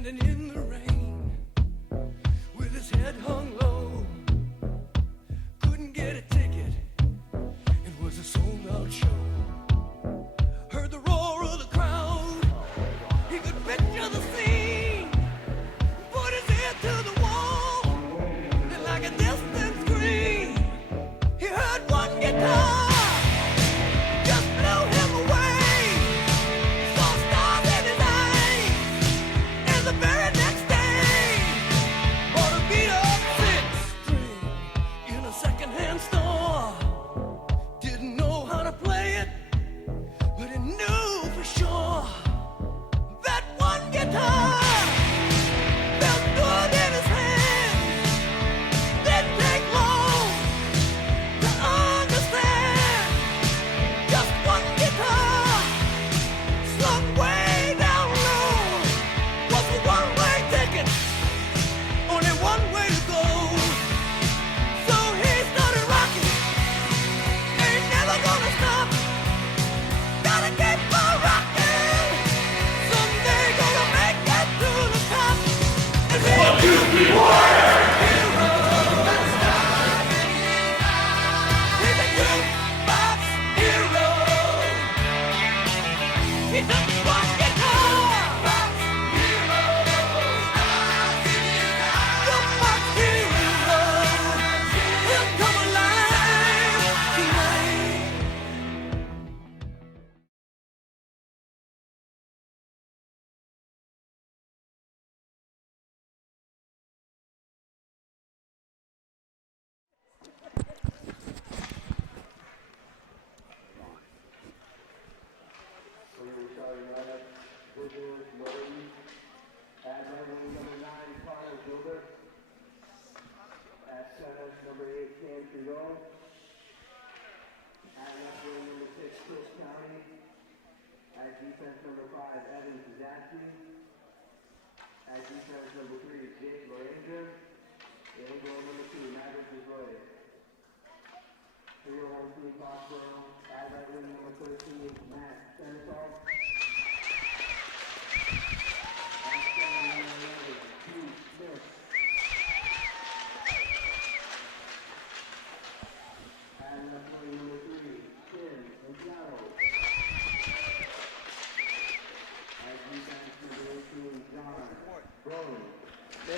standing in the rain with his head hung low. Couldn't get a ticket, it was a sold-out show. Heard the roar of the crowd, he could picture the scene. Put his ear to the wall, and like a distant scream, he heard one guitar.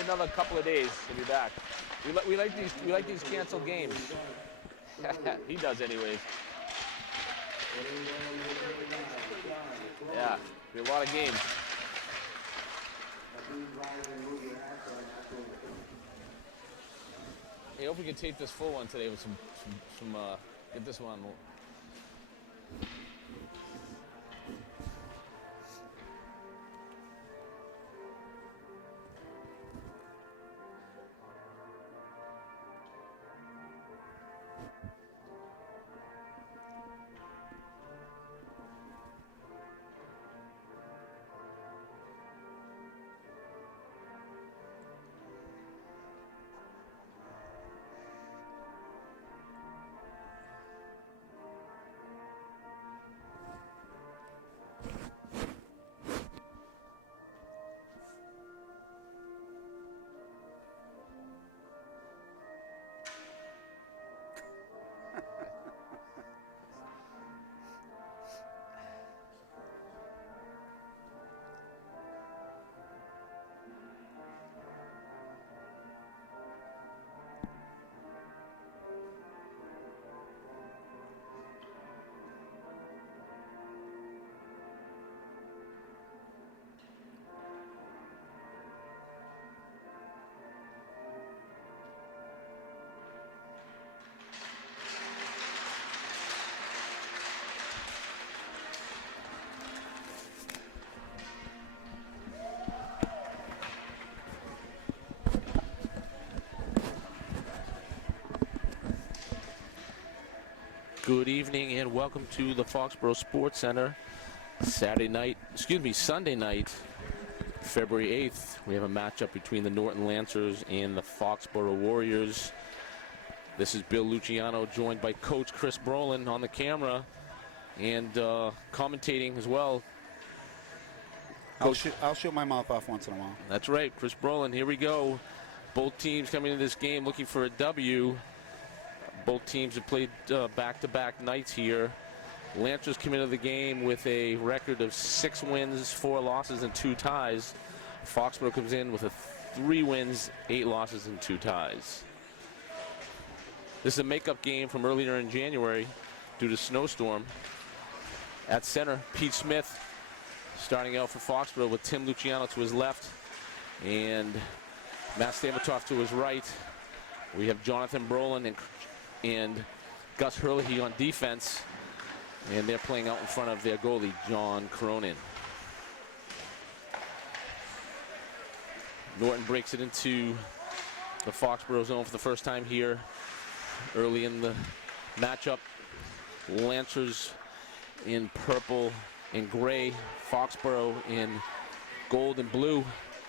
Another couple of days to be back. We like these canceled games. He does anyways. Yeah, be a lot of games. Hey, hope we can tape this full one today with some get this one. Good evening and welcome to the Foxboro Sports Center. Sunday night, February 8th. We have a matchup between the Norton Lancers and the Foxboro Warriors. This is Bill Luciano, joined by Coach Chris Brolin on the camera and commentating as well. I'll shoot my mouth off once in a while. That's right, Chris Brolin. Here we go. Both teams coming into this game looking for a W. Both teams have played back-to-back nights here. Lancers come into the game with a record of 6 wins, 4 losses, and 2 ties. Foxboro comes in with 3 wins, 8 losses, and 2 ties. This is a makeup game from earlier in January due to snowstorm. At center, Pete Smith starting out for Foxboro with Tim Luciano to his left and Matt Stamatoff to his right. We have Jonathan Brolin and Gus Hurley on defense, and they're playing out in front of their goalie, John Cronin. Norton breaks it into the Foxboro zone for the first time here early in the matchup. Lancers in purple and gray, Foxboro in gold and blue.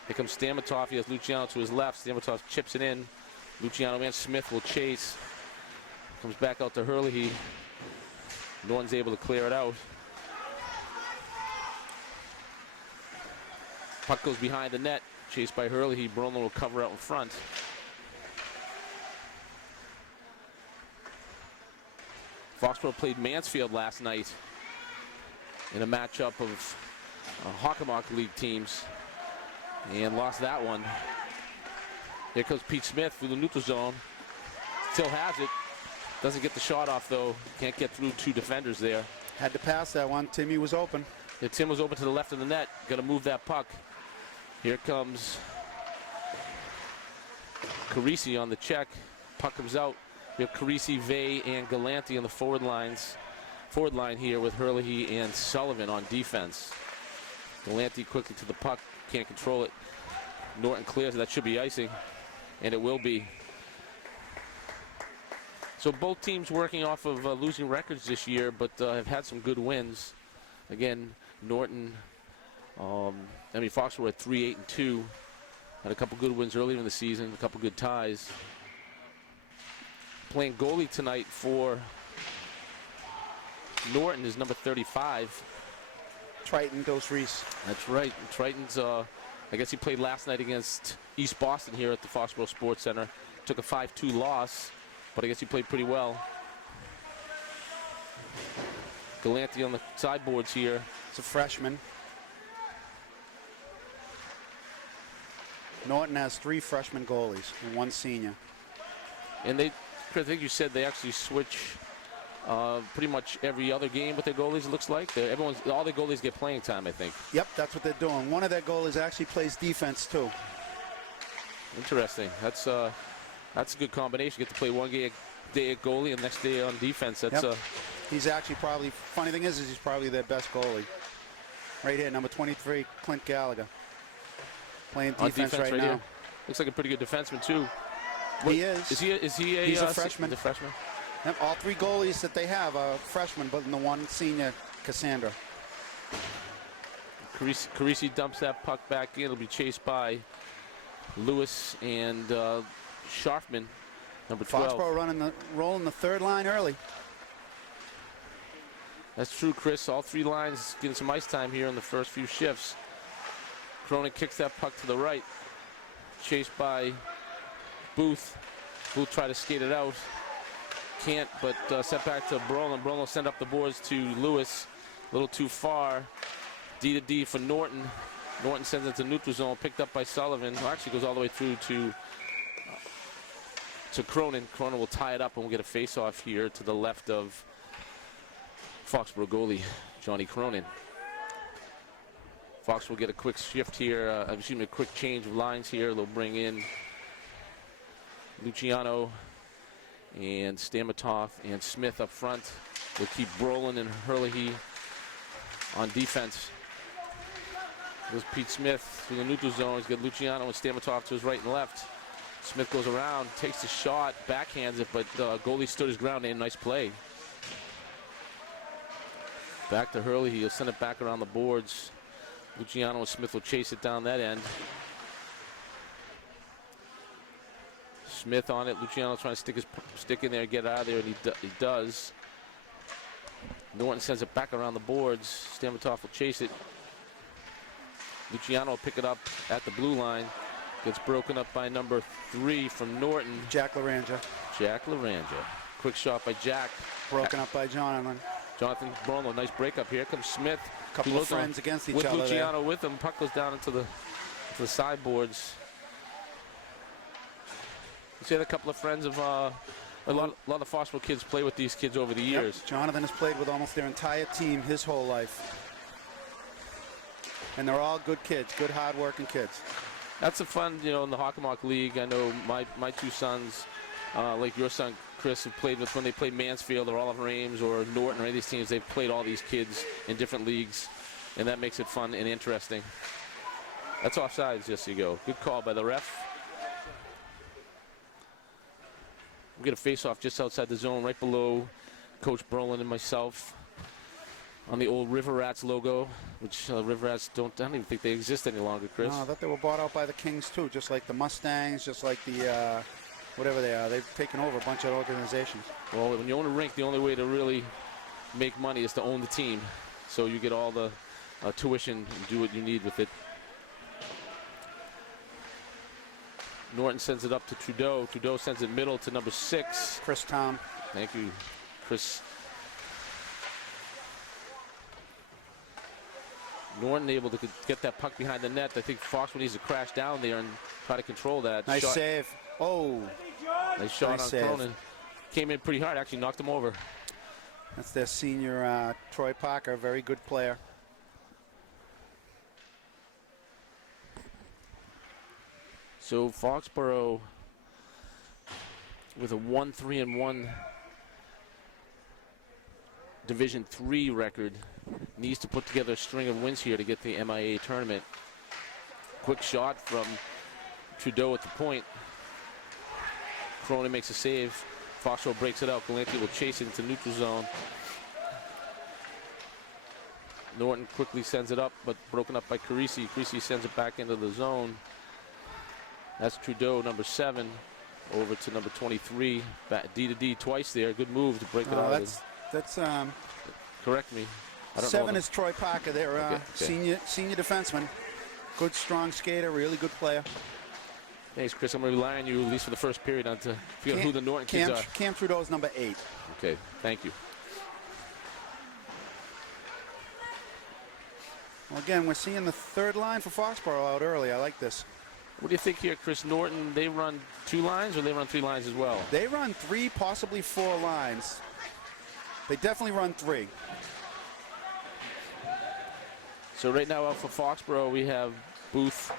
Here comes Stamatoff. He has Luciano to his left. Stamatoff chips it in. Luciano and Smith will chase. Comes back out to Hurley. Norton's able to clear it out. Puck goes behind the net. Chased by Hurley. Brolin will cover out in front. Foxboro played Mansfield last night in a matchup of Hockomock League teams and lost that one. Here comes Pete Smith through the neutral zone. Still has it. Doesn't get the shot off though. Can't get through 2 defenders there. Had to pass that one. Timmy was open. Yeah, Tim was open to the left of the net. Got to move that puck. Here comes Carisi on the check. Puck comes out. We have Carisi, Vey, and Galanti on the forward line here with Hurley and Sullivan on defense. Galanti quickly to the puck. Can't control it. Norton clears. That should be icing, and it will be. So both teams working off of losing records this year, but have had some good wins. Again, Norton, Foxboro at 3-8-2. Had a couple good wins earlier in the season, a couple good ties. Playing goalie tonight for Norton is number 35. Triton Dos Reese. That's right. Triton's, I guess he played last night against East Boston here at the Foxboro Sports Center. Took a 5-2 loss, but I guess he played pretty well. Galanti on the sideboards here. It's a freshman. Norton has 3 freshman goalies and 1 senior. And I think you said they actually switch pretty much every other game with their goalies, it looks like. All the goalies get playing time, I think. Yep, that's what they're doing. One of their goalies actually plays defense, too. Interesting. That's a good combination. Get to play one day at goalie and next day on defense. That's yep. He's actually probably, funny thing is he's probably their best goalie. Right here, number 23, Clint Gallagher. Playing defense right now. Here. Looks like a pretty good defenseman, too. He is. He's a freshman. He's a freshman. Yep, all 3 goalies that they have are freshmen, but in the 1 senior, Cassandra. Carisi dumps that puck back in. It'll be chased by Lewis and Scharfman, number 12. Foxboro rolling the 3rd line early. That's true, Chris. All 3 lines getting some ice time here in the first few shifts. Cronin kicks that puck to the right. Chased by Booth. Booth tried to skate it out. Can't, but sent back to Brolin. Brolin will send up the boards to Lewis. A little too far. D to D for Norton. Norton sends it to neutral zone. Picked up by Sullivan. Who actually goes all the way through to Cronin. Cronin will tie it up and we'll get a face-off here to the left of Foxboro goalie Johnny Cronin. Fox will get a quick shift here. A quick change of lines here. They'll bring in Luciano and Stamatoff and Smith up front. We'll keep Brolin and Hurley on defense. There's Pete Smith through the neutral zone. He's got Luciano and Stamatoff to his right and left. Smith goes around, takes the shot, backhands it, but goalie stood his ground. A nice play. Back to Hurley. He'll send it back around the boards. Luciano and Smith will chase it down that end. Smith on it. Luciano trying to stick his stick in there, get out of there, and he does. Norton sends it back around the boards. Stamatoff will chase it. Luciano will pick it up at the blue line. Gets broken up by number 3 from Norton. Jack Laranja. Jack Laranja. Quick shot by Jack. Broken up by Jonathan. Jonathan Brolo, nice breakup here. Comes Smith. Couple of friends against each with other Luciano there. with him. Puck goes down into the sideboards. You see a couple of friends of a lot of Foxboro kids play with these kids over the years. Yep. Jonathan has played with almost their entire team his whole life. And they're all good kids, good hard-working kids. That's the fun, you know, in the Hockomock League. I know my 2 sons, like your son Chris, have played with when they played Mansfield or Oliver Ames or Norton or any of these teams. They've played all these kids in different leagues, and that makes it fun and interesting. That's offsides, just so you go. Good call by the ref. We get a face-off just outside the zone, right below Coach Brolin and myself, on the old River Rats logo, which River Rats I don't even think they exist any longer, Chris. No, I thought they were bought out by the Kings too, just like the Mustangs, just like the whatever they are. They've taken over a bunch of organizations. Well, when you own a rink, the only way to really make money is to own the team. So you get all the tuition and do what you need with it. Norton sends it up to Trudeau. Trudeau sends it middle to number 6. Chris Tom. Thank you, Chris. Norton able to get that puck behind the net. I think Foxboro needs to crash down there and try to control that. Nice shot. save. Oh. Nice shot Nice on save. Cronin. Came in pretty hard, actually knocked him over. That's their senior, Troy Parker, very good player. So Foxboro with a 1-3-1 Division III record needs to put together a string of wins here to get the MIA tournament. Quick shot from Trudeau at the point. Cronin makes a save. Foxboro breaks it out. Galanti will chase it into neutral zone. Norton quickly sends it up, but broken up by Carisi. Carisi sends it back into the zone. That's Trudeau, number 7, over to number 23. Back D to D twice there. Good move to break it out. That's Correct me. I don't 7 know is Troy Parker. They're Okay. senior defenseman. Good, strong skater, really good player. Thanks, Chris. I'm going to rely on you, at least for the first period, on to figure out who the Norton kids are. Cam Trudeau's number 8. Okay, thank you. Well, again, we're seeing the 3rd line for Foxboro out early. I like this. What do you think here, Chris? Norton, they run 2 lines or they run 3 lines as well? They run 3, possibly 4 lines. They definitely run 3. So right now out for Foxboro, we have Booth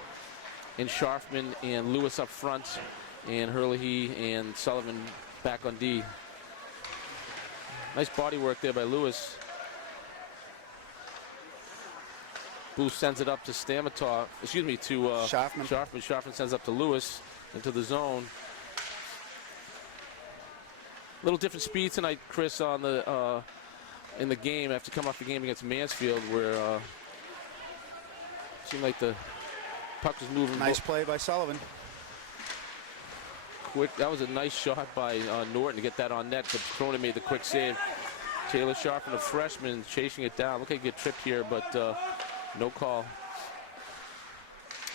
and Scharfman and Lewis up front, and Herlihy and Sullivan back on D. Nice body work there by Lewis. Booth sends it up to Stamatov, excuse me, to Scharfman. Scharfman sends up to Lewis into the zone. A little different speed tonight, Chris, on the in the game after come off the game against Mansfield, where seemed like the puck was moving. Nice play by Sullivan. Quick, that was a nice shot by Norton to get that on net, but Cronin made the quick save. Taylor Scharfman, a freshman, chasing it down. Look like he get tripped here, but no call.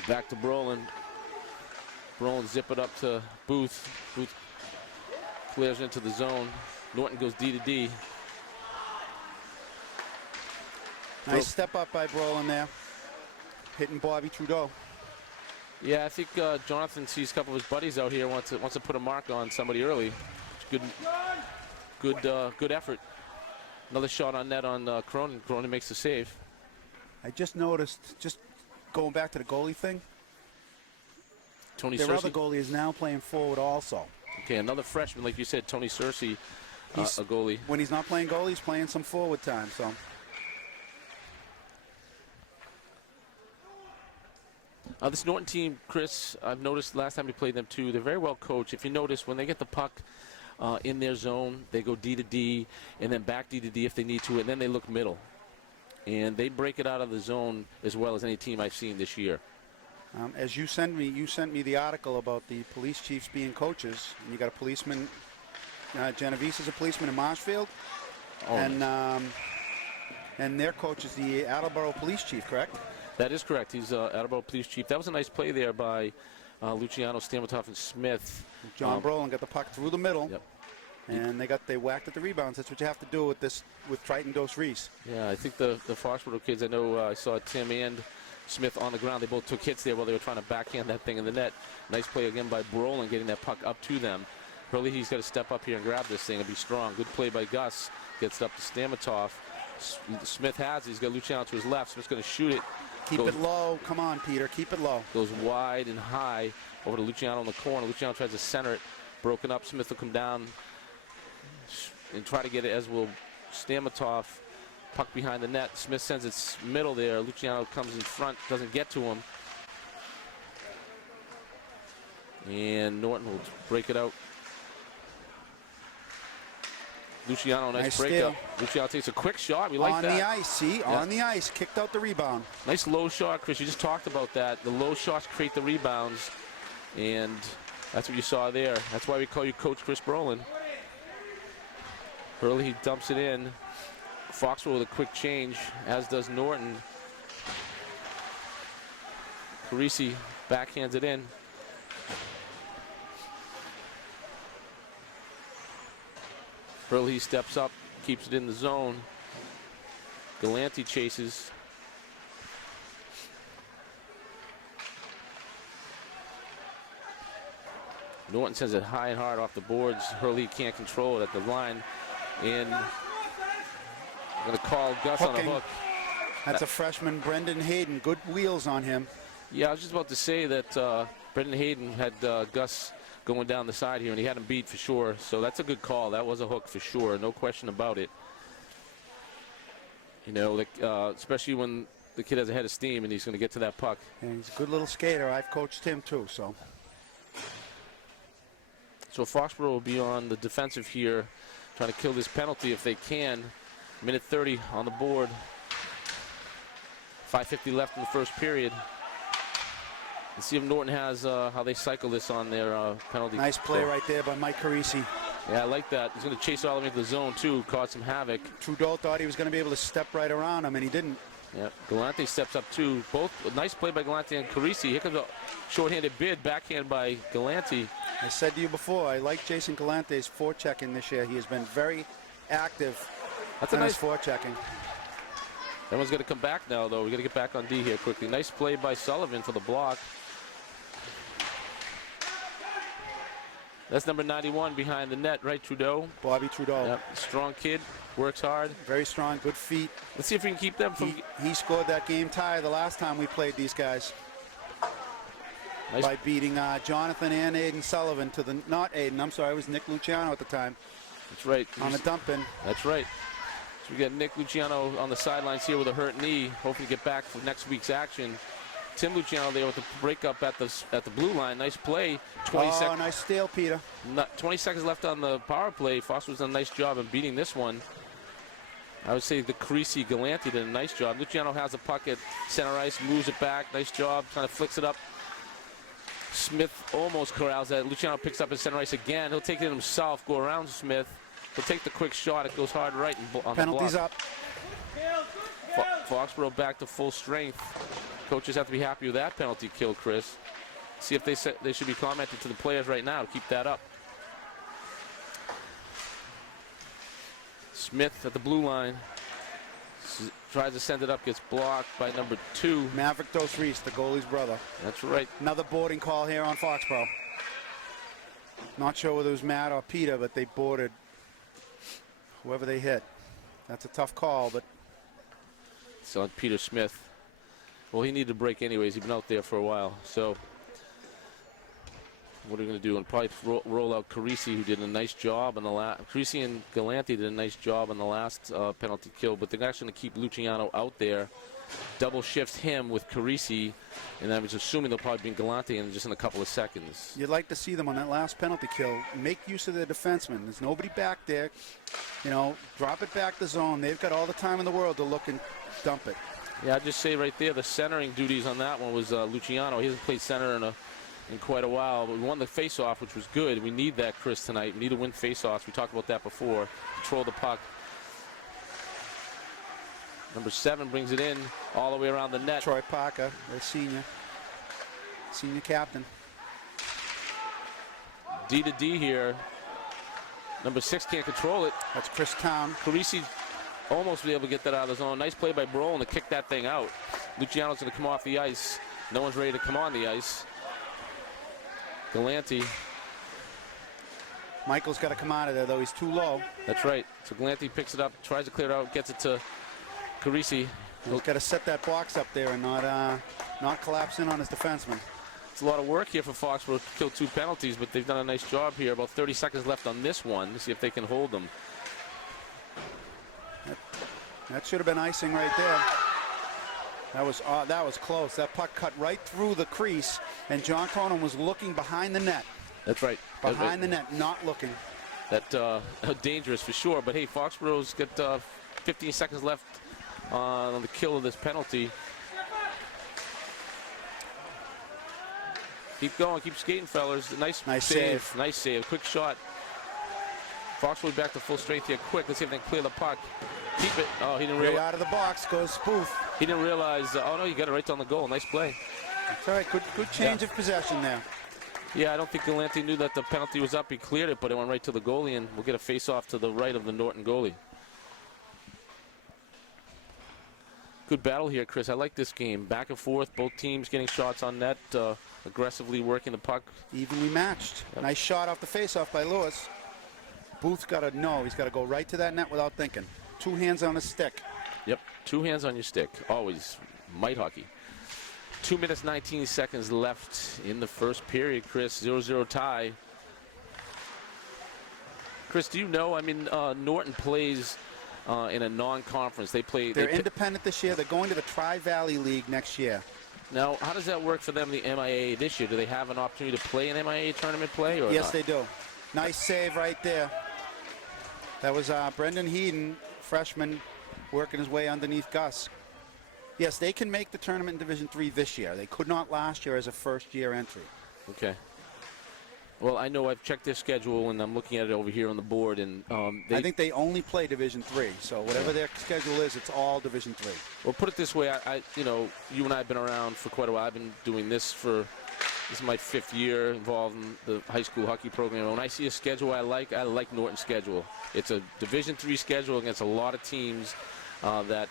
Back to Brolin. Brolin zip it up to Booth. Booth clears into the zone. Norton goes D to D. Nice step up by Brolin there. Hitting Bobby Trudeau. Yeah, I think Jonathan sees a couple of his buddies out here, wants to put a mark on somebody early. Good effort. Another shot on net on Cronin. Cronin makes the save. I just noticed, just going back to the goalie thing, Tony their other Cersei. goalie is now playing forward also. Okay, another freshman, like you said, Tony Cersei, a goalie. When he's not playing goalie, he's playing some forward time. So This Norton team, Chris, I've noticed last time we played them too, they're very well coached. If you notice, when they get the puck in their zone, they go D to D and then back D to D if they need to, and then they look middle. And they break it out of the zone as well as any team I've seen this year. as you sent me the article about the police chiefs being coaches, and you got a policeman, Genovese is a policeman in Marshfield, Oh, and their coach is the Attleboro police chief, correct? That is correct. He's Attleboro Police Chief. That was a nice play there by Luciano, Stamatov, and Smith. John Brolin got the puck through the middle. Yep. And they whacked at the rebounds. That's what you have to do with Triton Dos Reese. Yeah, I think the Foxboro kids, I know I saw Tim and Smith on the ground. They both took hits there while they were trying to backhand that thing in the net. Nice play again by Brolin, getting that puck up to them. Hurley, he's got to step up here and grab this thing and be strong. Good play by Gus. Gets it up to Stamatov. Smith has it. He's got Luciano to his left. Smith's going to shoot it. Keep it low. Come on, Peter. Keep it low. Goes wide and high over to Luciano in the corner. Luciano tries to center it. Broken up. Smith will come down and try to get it, as will Stamatov. Puck behind the net. Smith sends it middle there. Luciano comes in front. Doesn't get to him. And Norton will break it out. Luciano, nice breakup. Luciano takes a quick shot. We like that. On the ice, see? Yeah. On the ice. Kicked out the rebound. Nice low shot, Chris. You just talked about that. The low shots create the rebounds. And that's what you saw there. That's why we call you Coach Chris Brolin. Hurley, he dumps it in. Foxboro with a quick change, as does Norton. Carisi backhands it in. Hurley steps up, keeps it in the zone. Galante chases. Norton sends it high and hard off the boards. Hurley can't control it at the line. And going to call Gus on a hook. That's a freshman, Brendan Hayden. Good wheels on him. Yeah, I was just about to say that Brendan Hayden had Gus going down the side here, and he had him beat for sure. So that's a good call. That was a hook for sure. No question about it. You know, like, especially when the kid has a head of steam and he's going to get to that puck. And he's a good little skater. I've coached him too, so. So Foxboro will be on the defensive here, trying to kill this penalty if they can. Minute 30 on the board. 5:50 left in the first period. Let's see if Norton has how they cycle this on their penalty. Nice play right there by Mike Carisi. Yeah, I like that. He's going to chase all the way into the zone, too. Caused some havoc. Trudeau thought he was going to be able to step right around him, and he didn't. Yeah, Galante steps up, too. Both a nice play by Galante and Carisi. Here comes a shorthanded bid, backhand by Galante. I said to you before, I like Jason Galante's forechecking this year. He has been very active. That's a nice forechecking. That one's going to come back now, though. We got to get back on D here quickly. Nice play by Sullivan for the block. That's number 91 behind the net, right, Trudeau? Bobby Trudeau. Yep. Strong kid, works hard. Very strong, good feet. Let's see if we can keep them from... He scored that game tie the last time we played these guys. Nice. By beating Jonathan and Aiden Sullivan to the... Not Aiden, I'm sorry, it was Nick Luciano at the time. That's right. On a dump-in. That's right. So we got Nick Luciano on the sidelines here with a hurt knee, hoping to get back for next week's action. Tim Luciano there with the breakup at the blue line. Nice play. 20 seconds. Nice steal, Peter. 20 seconds left on the power play. Foster's done a nice job in beating this one. I would say the Carisi Galante did a nice job. Luciano has the puck at center ice, moves it back. Nice job. Kind of flicks it up. Smith almost corrals that. Luciano picks up his center ice again. He'll take it himself, go around Smith. He'll take the quick shot. It goes hard right on Penalties the block. Up. Foxboro back to full strength. Coaches have to be happy with that penalty kill, Chris. See if they should be commenting to the players right now to keep that up. Smith at the blue line. Tries to send it up, gets blocked by number 2. Maverick Dos Reese, the goalie's brother. That's right. Another boarding call here on Foxboro. Not sure whether it was Matt or Peter, but they boarded whoever they hit. That's a tough call, but... It's on Peter Smith. Well, he needed a break anyways. He's been out there for a while. So what are we going to do? And probably roll out Carisi, who did a nice job on the last. Carisi and Galante did a nice job on the last penalty kill, but they're actually going to keep Luciano out there. Double shifts him with Carisi, and I was assuming they'll probably be Galante in just in a couple of seconds. You'd like to see them on that last penalty kill. Make use of their defensemen. There's nobody back there. You know, drop it back the zone. They've got all the time in the world to look and dump it. Yeah, I'd just say right there, the centering duties on that one was Luciano. He hasn't played center in quite a while, but we won the face-off, which was good. We need that, Chris, tonight. We need to win face-offs. We talked about that before. Control the puck. Number 7 brings it in all the way around the net. Troy Parker, the senior captain. D to D here. Number 6 can't control it. That's Chris Town. Carisi almost be able to get that out of the zone. Nice play by Brolin to kick that thing out. Luciano's going to come off the ice. No one's ready to come on the ice. Galante. Michael's got to come out of there, though. He's too low. That's right. So Galante picks it up, tries to clear it out, gets it to Carisi. He's got to set that box up there and not collapse in on his defenseman. It's a lot of work here for Foxboro to kill 2 penalties, but they've done a nice job here. About 30 seconds left on this one to see if they can hold them. That should have been icing right there. That was close. That puck cut right through the crease, and John Cronin was looking behind the net. That's right. Behind the net, not looking. That dangerous for sure. But hey, Foxboro's got 15 seconds left on the kill of this penalty. Keep going, keep skating, fellas. Nice save. Nice save. Quick shot. Foxboro back to full strength here quick. Let's see if they can clear the puck. Keep it. Oh, he didn't realize. Right out of the box goes Spoof. He didn't realize. Oh, no, you got it right on the goal. Nice play. That's all right. Good change of possession there. Yeah, I don't think Galante knew that the penalty was up. He cleared it, but it went right to the goalie, and we'll get a face-off to the right of the Norton goalie. Good battle here, Chris. I like this game. Back and forth, both teams getting shots on net, aggressively working the puck. Evenly matched. Yep. Nice shot off the face-off by Lewis. Booth's got to know. He's got to go right to that net without thinking. 2 hands on his stick. Yep, 2 hands on your stick. Always. Might hockey. 2 minutes, 19 seconds left in the first period, Chris. 0-0 tie. Chris, do you know, I mean, Norton plays in a non-conference. They're independent this year. They're going to the Tri-Valley League next year. Now, how does that work for them, the MIA this year? Do they have an opportunity to play an MIA tournament play? Or yes, not? They do. Nice save right there. That was Brendan Heaton, freshman, working his way underneath Gus. Yes, they can make the tournament in Division III this year. They could not last year as a first-year entry. Okay. Well, I know I've checked their schedule, and I'm looking at it over here on the board. And I think they only play Division III. So whatever their schedule is, it's all Division III. Well, put it this way: you know, you and I have been around for quite a while. I've been doing this for. This is my 5th year involved in the high school hockey program. When I see a schedule I like Norton's schedule. It's a Division III schedule against a lot of teams that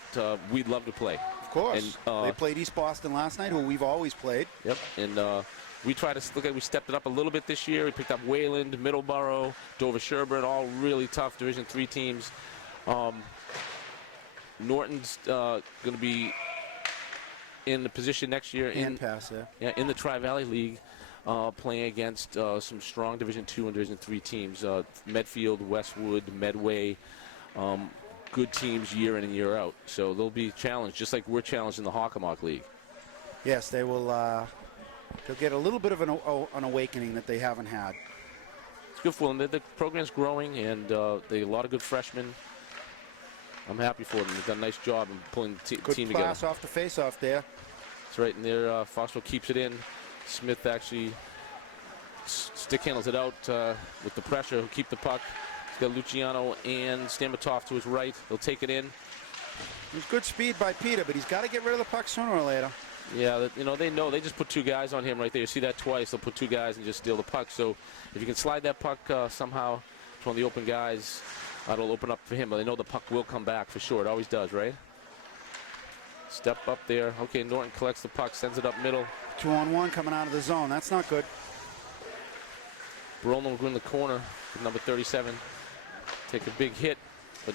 we'd love to play. Of course. And, they played East Boston last night, who we've always played. Yep. And we try to look at. We stepped it up a little bit this year. We picked up Wayland, Middleborough, Dover Sherburne, all really tough Division III teams. Norton's going to be in the position next year in the Tri-Valley League, playing against some strong Division II and Division III teams. Medfield, Westwood, Medway, good teams year in and year out. So they'll be challenged, just like we're challenged in the Hockomock League. Yes, they will. They'll get a little bit of an awakening that they haven't had. It's good for them. The program's growing, and they a lot of good freshmen. I'm happy for them. They've done a nice job in pulling the team together. Good pass off the face-off there. That's right, and there Foxboro keeps it in. Smith actually stick handles it out with the pressure. He'll keep the puck. He's got Luciano and Stamatov to his right. He'll take it in. There's good speed by Peter, but he's got to get rid of the puck sooner or later. Yeah, you know, they know. They just put 2 guys on him right there. You see that twice. They'll put 2 guys and just steal the puck. So if you can slide that puck somehow to one of the open guys, that'll open up for him. But they know the puck will come back for sure. It always does, right? Step up there. Okay, Norton collects the puck, sends it up middle. 2-on-1 coming out of the zone. That's not good. Brolin will go in the corner with number 37. Take a big hit, but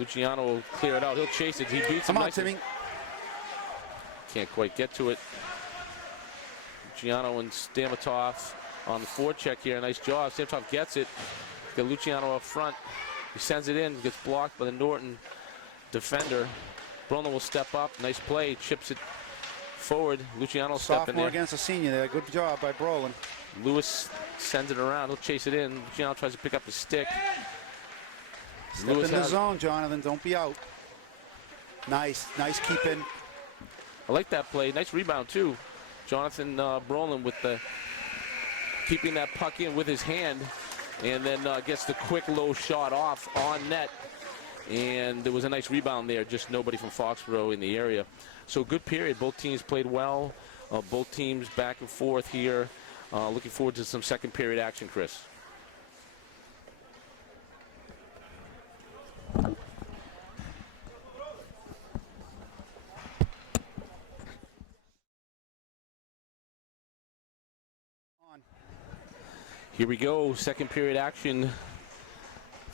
Luciano will clear it out. He'll chase it. He beats him. Come on, Timmy. Can't quite get to it. Luciano and Stamatov on the forecheck here. Nice job. Stamatov gets it. Got Luciano up front. He sends it in. Gets blocked by the Norton defender. Brolin will step up. Nice play. Chips it forward. Luciano stepping in there. Sophomore against a senior there. Good job by Brolin. Lewis sends it around. He'll chase it in. Luciano tries to pick up the stick. Step in the zone, Jonathan. Don't be out. Nice keep in. I like that play. Nice rebound, too. Jonathan Brolin with the keeping that puck in with his hand, and then gets the quick low shot off on net. And there was a nice rebound there, just nobody from Foxboro in the area. So good period. Both teams played well. Both teams back and forth here. Looking forward to some second period action, Chris. Here we go, second period action.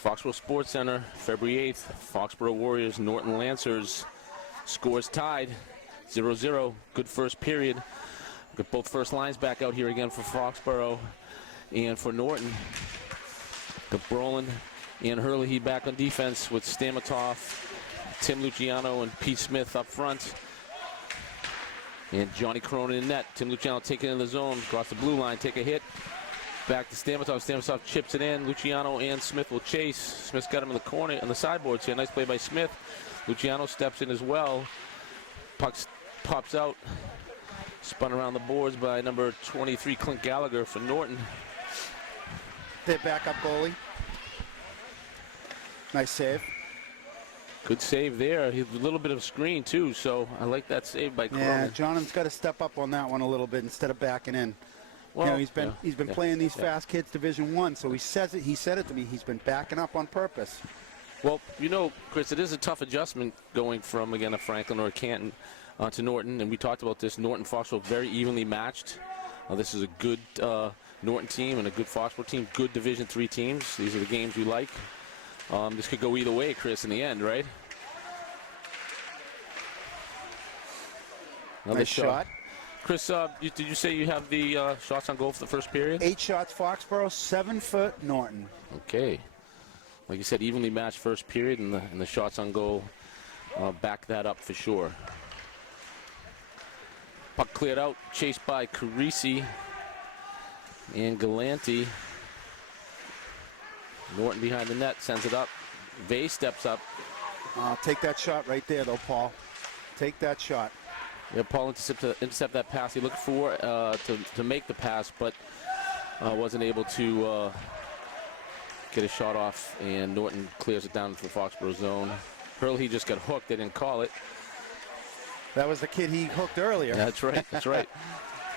Foxborough Sports Center, February 8th. Foxborough Warriors, Norton Lancers. Scores tied, 0-0. Good first period. Got both first lines back out here again for Foxborough and for Norton. Got Brolin and Hurley back on defense with Stamatoff, Tim Luciano, and Pete Smith up front. And Johnny Cronin in net. Tim Luciano taking it in the zone, across the blue line, take a hit. Back to Stamatoff. Stamatoff chips it in. Luciano and Smith will chase. Smith's got him in the corner on the sideboards here. Nice play by Smith. Luciano steps in as well. Puck pops out. Spun around the boards by number 23, Clint Gallagher for Norton. Their backup goalie. Nice save. Good save there. He, a little bit of screen too, so I like that save by Cronin. Yeah, Jonathan's got to step up on that one a little bit instead of backing in. Well, you know, he's been playing these fast kids Division I, so he said it to me. He's been backing up on purpose. Well, you know, Chris, it is a tough adjustment going from, again, a Franklin or a Canton to Norton, and we talked about this. Norton Foxborough very evenly matched. This is a good Norton team and a good Foxborough team, good Division III teams. These are the games we like. This could go either way, Chris, in the end, right? Another Nice shot. Chris, did you say you have the shots on goal for the first period? 8 shots Foxborough, 7 for Norton. Okay. Like you said, evenly matched first period, and the shots on goal back that up for sure. Puck cleared out, chased by Carisi and Galanti. Norton behind the net, sends it up. Vay steps up. Take that shot right there, though, Paul. Take that shot. Yeah, Paul intercept that pass. He looked for to make the pass, but wasn't able to get a shot off, and Norton clears it down to the Foxborough zone. Hurley just got hooked. They didn't call it. That was the kid he hooked earlier. That's right. That's right.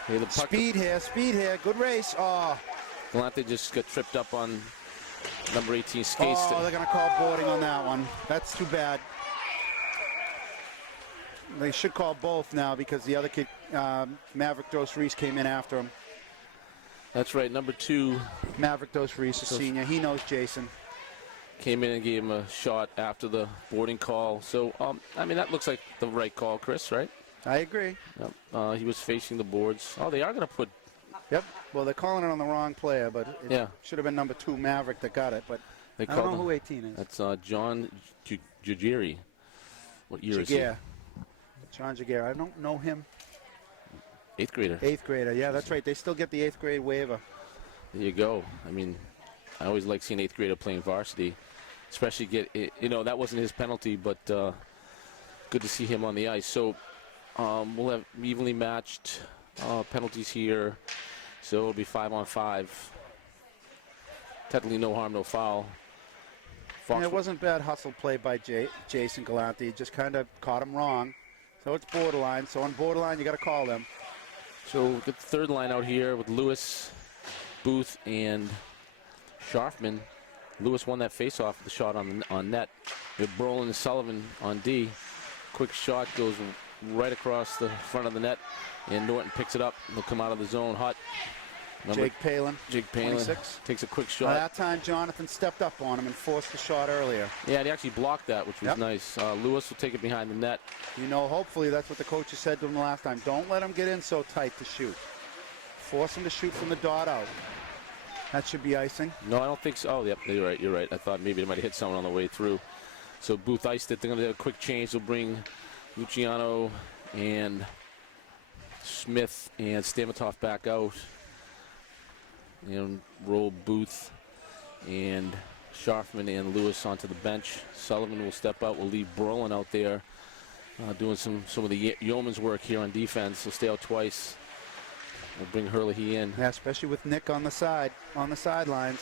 Yeah, the puck Speed here. Good race. Oh. Galante just got tripped up on number 18 skates. Oh, they're going to call boarding on that one. That's too bad. They should call both now because the other kid, Maverick Dos Reese, came in after him. That's right, number 2. Maverick Dos Reese, a senior. He knows Jason. Came in and gave him a shot after the boarding call. So, I mean, that looks like the right call, Chris, right? I agree. Yep. He was facing the boards. Oh, they are going to put... Yep. Well, they're calling it on the wrong player, but it should have been number 2, Maverick, that got it. But I don't know who 18 is. That's John Jujiri. What year is he? John Jaguar. I don't know him. 8th grader. 8th grader. Yeah, that's right. They still get the 8th grade waiver. There you go. I mean, I always like seeing 8th grader playing varsity, especially that wasn't his penalty, but good to see him on the ice. So we'll have evenly matched penalties here. So it'll be 5-on-5. Technically no harm, no foul. And it wasn't bad hustle play by Jason Galante. He just kind of caught him wrong. So it's borderline. So on borderline, you got to call them. So we've got the third line out here with Lewis, Booth, and Scharfman. Lewis won that faceoff with the shot on net. We have Brolin and Sullivan on D. Quick shot goes right across the front of the net, and Norton picks it up. They'll come out of the zone hot. Jake Palin. 26. Takes a quick shot. That time, Jonathan stepped up on him and forced the shot earlier. Yeah, he actually blocked that, which was nice. Lewis will take it behind the net. You know, hopefully that's what the coaches said to him the last time. Don't let him get in so tight to shoot. Force him to shoot from the dot out. That should be icing. No, I don't think so. Oh, yep, you're right. I thought maybe it might have hit someone on the way through. So Booth iced it. They're going to do a quick change. They'll bring Luciano and Smith and Stamatoff back out. And roll Booth and Scharfman and Lewis onto the bench. Sullivan will step out. We'll leave Brolin out there doing some of the yeoman's work here on defense. He'll stay out twice. We'll bring Hurley in. Yeah, especially with Nick on the sidelines.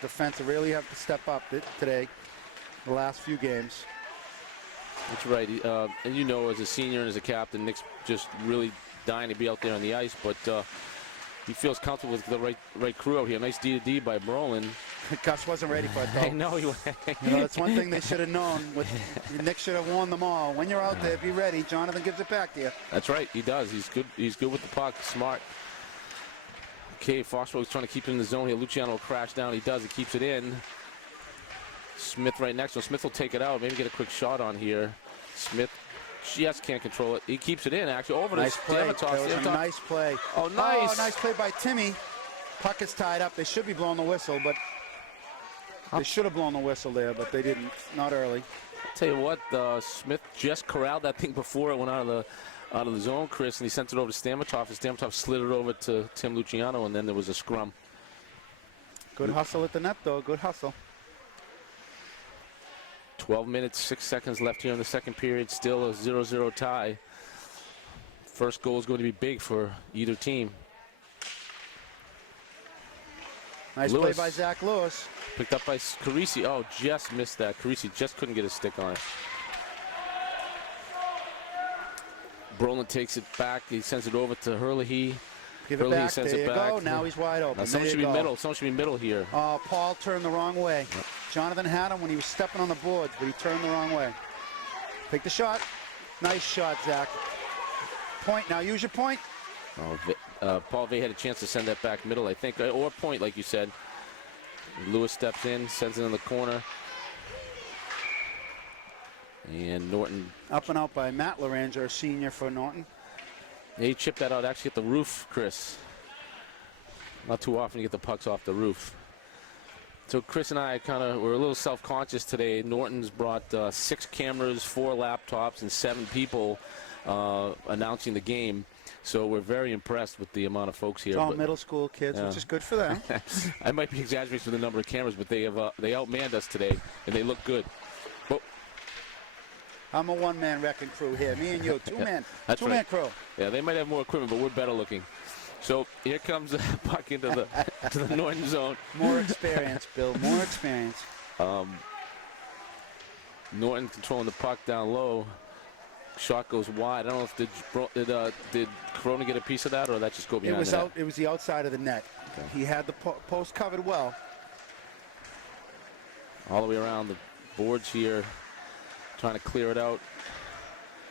Defense really have to step up today. the last few games. That's right. And you know, as a senior and as a captain, Nick's just really dying to be out there on the ice, but he feels comfortable with the right crew out here. Nice D-to-D by Brolin. Gus wasn't ready for it, though. I know. That's one thing they should have known. Nick should have warned them all. When you're out there, be ready. Jonathan gives it back to you. That's right. He does. He's good. He's good with the puck. Smart. Okay, Foxboro's trying to keep it in the zone here. Luciano will crash down. He does. He keeps it in. Smith right next to him. Smith will take it out. Maybe get a quick shot on here. Smith just can't control it. He keeps it in, actually. Over Nice to play. Stamatov. That was a nice play. Oh, nice. Oh, nice play by Timmy. Puck is tied up. They should be blowing the whistle, but they should have blown the whistle there, but they didn't. Not early. Tell you what, Smith just corralled that thing before it went out of the zone, Chris, and he sent it over to Stamatov, and Stamatov slid it over to Tim Luciano, and then there was a scrum. Good hustle at the net, though. Good hustle. 12 minutes, 6 seconds left here in the second period. Still a 0-0 tie. First goal is going to be big for either team. Nice Lewis. play by Zach Lewis. Picked up by Carisi. Oh, just missed that. Carisi just couldn't get a stick on it. Brolin takes it back. He sends it over to Herlihy. Give it Hurley back. sends There it you back. go. Now he's wide open. Now someone There should you be go. middle. Someone should be middle here. Paul turned the wrong way. Jonathan had him when he was stepping on the boards, but he turned the wrong way. Take the shot. Nice shot, Zach. Point. Now use your point. Oh, Paul Vey had a chance to send that back middle, I think, or point, like you said. Lewis steps in, sends it in the corner. And Norton. Up and out by Matt Loranger, a senior for Norton. He chipped that out actually at the roof, Chris. Not too often you get the pucks off the roof. So Chris and I were a little self-conscious today. Norton's brought 6 cameras, 4 laptops, and 7 people announcing the game. So we're very impressed with the amount of folks here. It's all middle school kids, which is good for them. I might be exaggerating with the number of cameras, but they outmanned us today, and they look good. But I'm a one-man wrecking crew here. Me and you, two-man right. crew. Yeah, they might have more equipment, but we're better looking. So here comes the puck into the to the Norton zone. More experience, Bill. More experience. Norton controlling the puck down low. Shot goes wide. I don't know if did Corona get a piece of that, or that just go behind the net? It was the outside of the net. Okay. He had the post covered well. All the way around the boards here, trying to clear it out.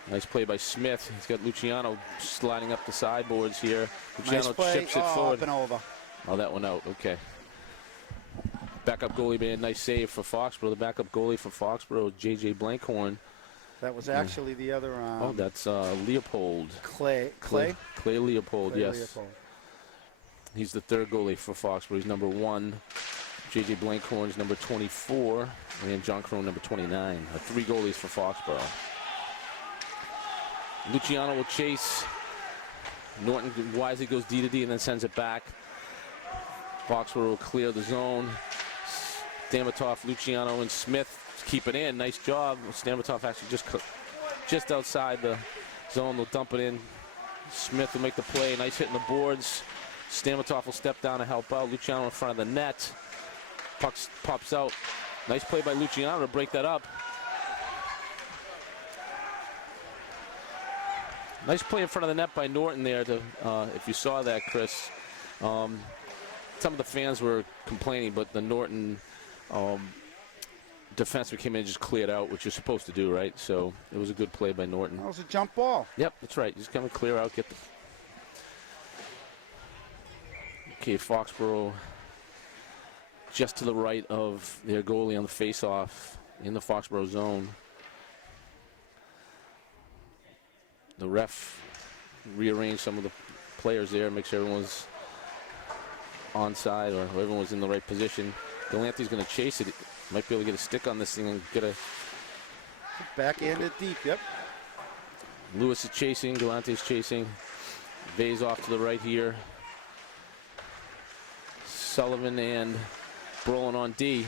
Nice play by Smith. He's got Luciano sliding up the sideboards here. Luciano nice play. chips it forward. Up and over. Oh, that one out. Okay. Backup goalie made a nice save for Foxborough. The backup goalie for Foxborough, J.J. Blankhorn. That was actually the other. Oh, that's Leopold. Clay Leopold, Clay yes. Leopold. He's the third goalie for Foxborough. He's number 1. J.J. Blankhorn's number 24. And John Crone, number 29. 3 goalies for Foxborough. Luciano will chase. Norton wisely goes D-to-D and then sends it back. Foxborough will clear the zone. Stamatov, Luciano, and Smith keep it in. Nice job. Stamatov actually just outside the zone. They'll dump it in. Smith will make the play. Nice hit in the boards. Stamatov will step down and help out. Luciano in front of the net. Puck pops out. Nice play by Luciano to break that up. Nice play in front of the net by Norton there. If you saw that, Chris. Some of the fans were complaining, but the Norton defenseman came in and just cleared out, which you're supposed to do, right? So it was a good play by Norton. That was a jump ball. Yep, that's right. Just come and clear out, get the... Okay, Foxborough just to the right of their goalie on the face-off in the Foxborough zone. The ref rearranged some of the players there, make sure everyone's onside or everyone was in the right position. Galante's going to chase it. Might be able to get a stick on this thing and get a... Backhanded deep, yep. Lewis is chasing, Galante's chasing. Vay's off to the right here. Sullivan and Brolin on D.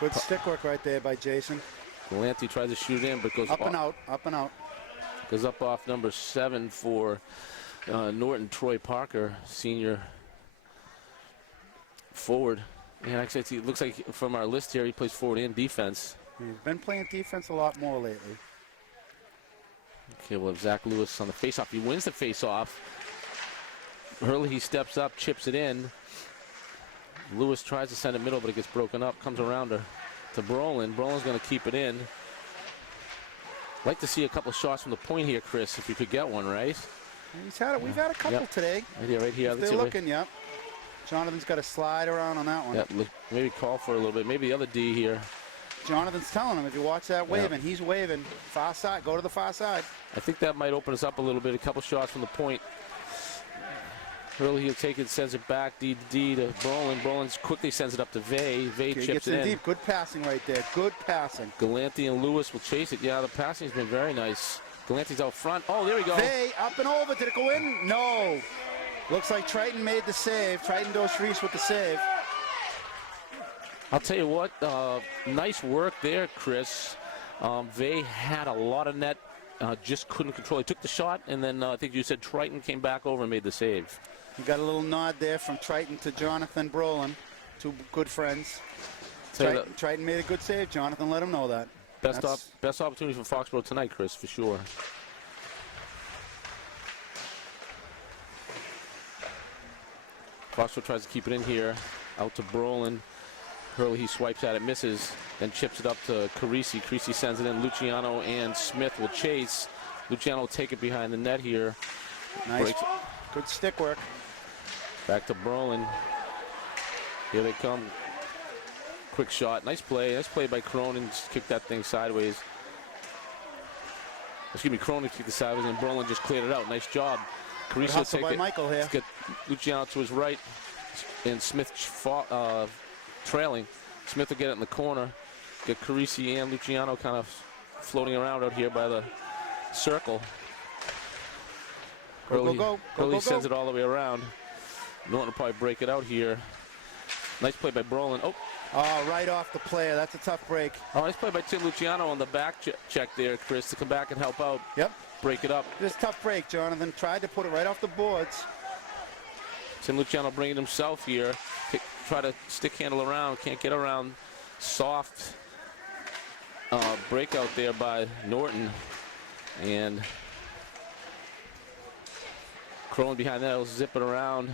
Good stick work right there by Jason. Galante tries to shoot in, but goes up and out, up and out. Goes up off number 7 for Norton, Troy Parker, senior forward. And actually, it looks like from our list here, he plays forward and defense. He's been playing defense a lot more lately. Okay, we'll have Zach Lewis on the faceoff. He wins the faceoff. Hurley, he steps up, chips it in. Lewis tries to send it middle, but it gets broken up. Comes around to Brolin. Brolin's going to keep it in. Like to see a couple shots from the point here, Chris, if you could get one, right? We've had a couple today. Right here. If they're looking, yep. Jonathan's got to slide around on that one. Yeah, maybe call for a little bit. Maybe the other D here. Jonathan's telling him, if you watch that waving, he's waving. Far side, go to the far side. I think that might open us up a little bit. A couple shots from the point. Hurley, he'll take it, sends it back, D to Brolin. Brolin quickly sends it up to Vay. Vay chips gets it in. Deep. Good passing right there. Good passing. Galante and Lewis will chase it. Yeah, the passing's been very nice. Galante's out front. Oh, there we go. Vay up and over. Did it go in? No. Looks like Triton made the save. Triton Dos Reese with the save. I'll tell you what, nice work there, Chris. Vay had a lot of net, just couldn't control. He took the shot, and then I think you said Triton came back over and made the save. You got a little nod there from Triton to Jonathan Brolin, two good friends. Triton made a good save. Jonathan let him know that. Best opportunity for Foxboro tonight, Chris, for sure. Foxboro tries to keep it in here. Out to Brolin. Hurley, he swipes at it, misses, then chips it up to Carisi. Carisi sends it in. Luciano and Smith will chase. Luciano will take it behind the net here. Nice. Good stick work. Back to Brolin. Here they come. Quick shot. Nice play. Nice play by Cronin. Just kicked that thing sideways. Excuse me, Cronin kicked it sideways, and Brolin just cleared it out. Nice job. Good hustle by Michael here. Let's get Luciano to his right, and Smith trailing. Smith will get it in the corner. Get Carisi and Luciano kind of floating around out here by the circle. Hurley sends it all the way around. Norton will probably break it out here. Nice play by Brolin. Oh, right off the player. That's a tough break. Oh, nice play by Tim Luciano on the back check there, Chris, to come back and help out. Yep. Break it up. This tough break, Jonathan. Tried to put it right off the boards. Tim Luciano bringing himself here. Try to stick handle around. Can't get around. Soft breakout there by Norton. And Cronin behind that will zip it around.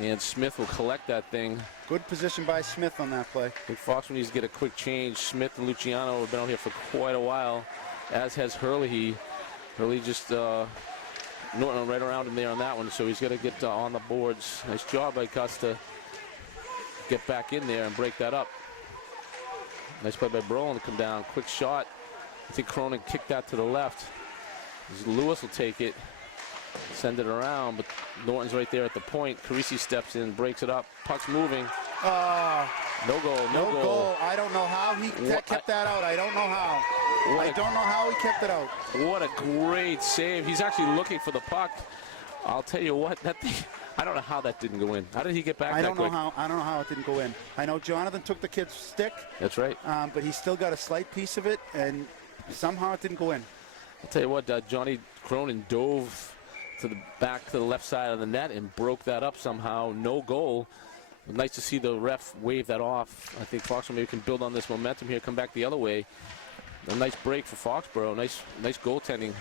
And Smith will collect that thing. Good position by Smith on that play. I think Fox needs to get a quick change. Smith and Luciano have been out here for quite a while, as has Hurley. Hurley just Norton right around him there on that one, so he's got to get on the boards. Nice job by Gus to get back in there and break that up. Nice play by Brolin to come down. Quick shot. I think Cronin kicked that to the left. Lewis will take it. Send it around, but Norton's right there at the point. Carisi steps in, breaks it up. Puck's moving. No goal. No goal. I don't know how he kept that out. I don't know how. I don't know how he kept it out. What a great save. He's actually looking for the puck. I'll tell you what, that thing, I don't know how that didn't go in. How did he get back that quick? I don't know how it didn't go in. I know Jonathan took the kid's stick. That's right. But he still got a slight piece of it, and somehow it didn't go in. I'll tell you what, Johnny Cronin dove to the back to the left side of the net and broke that up somehow. No goal. Nice to see the ref wave that off. I think Foxboro maybe can build on this momentum here, come back the other way. A nice break for Foxboro. Nice goaltending.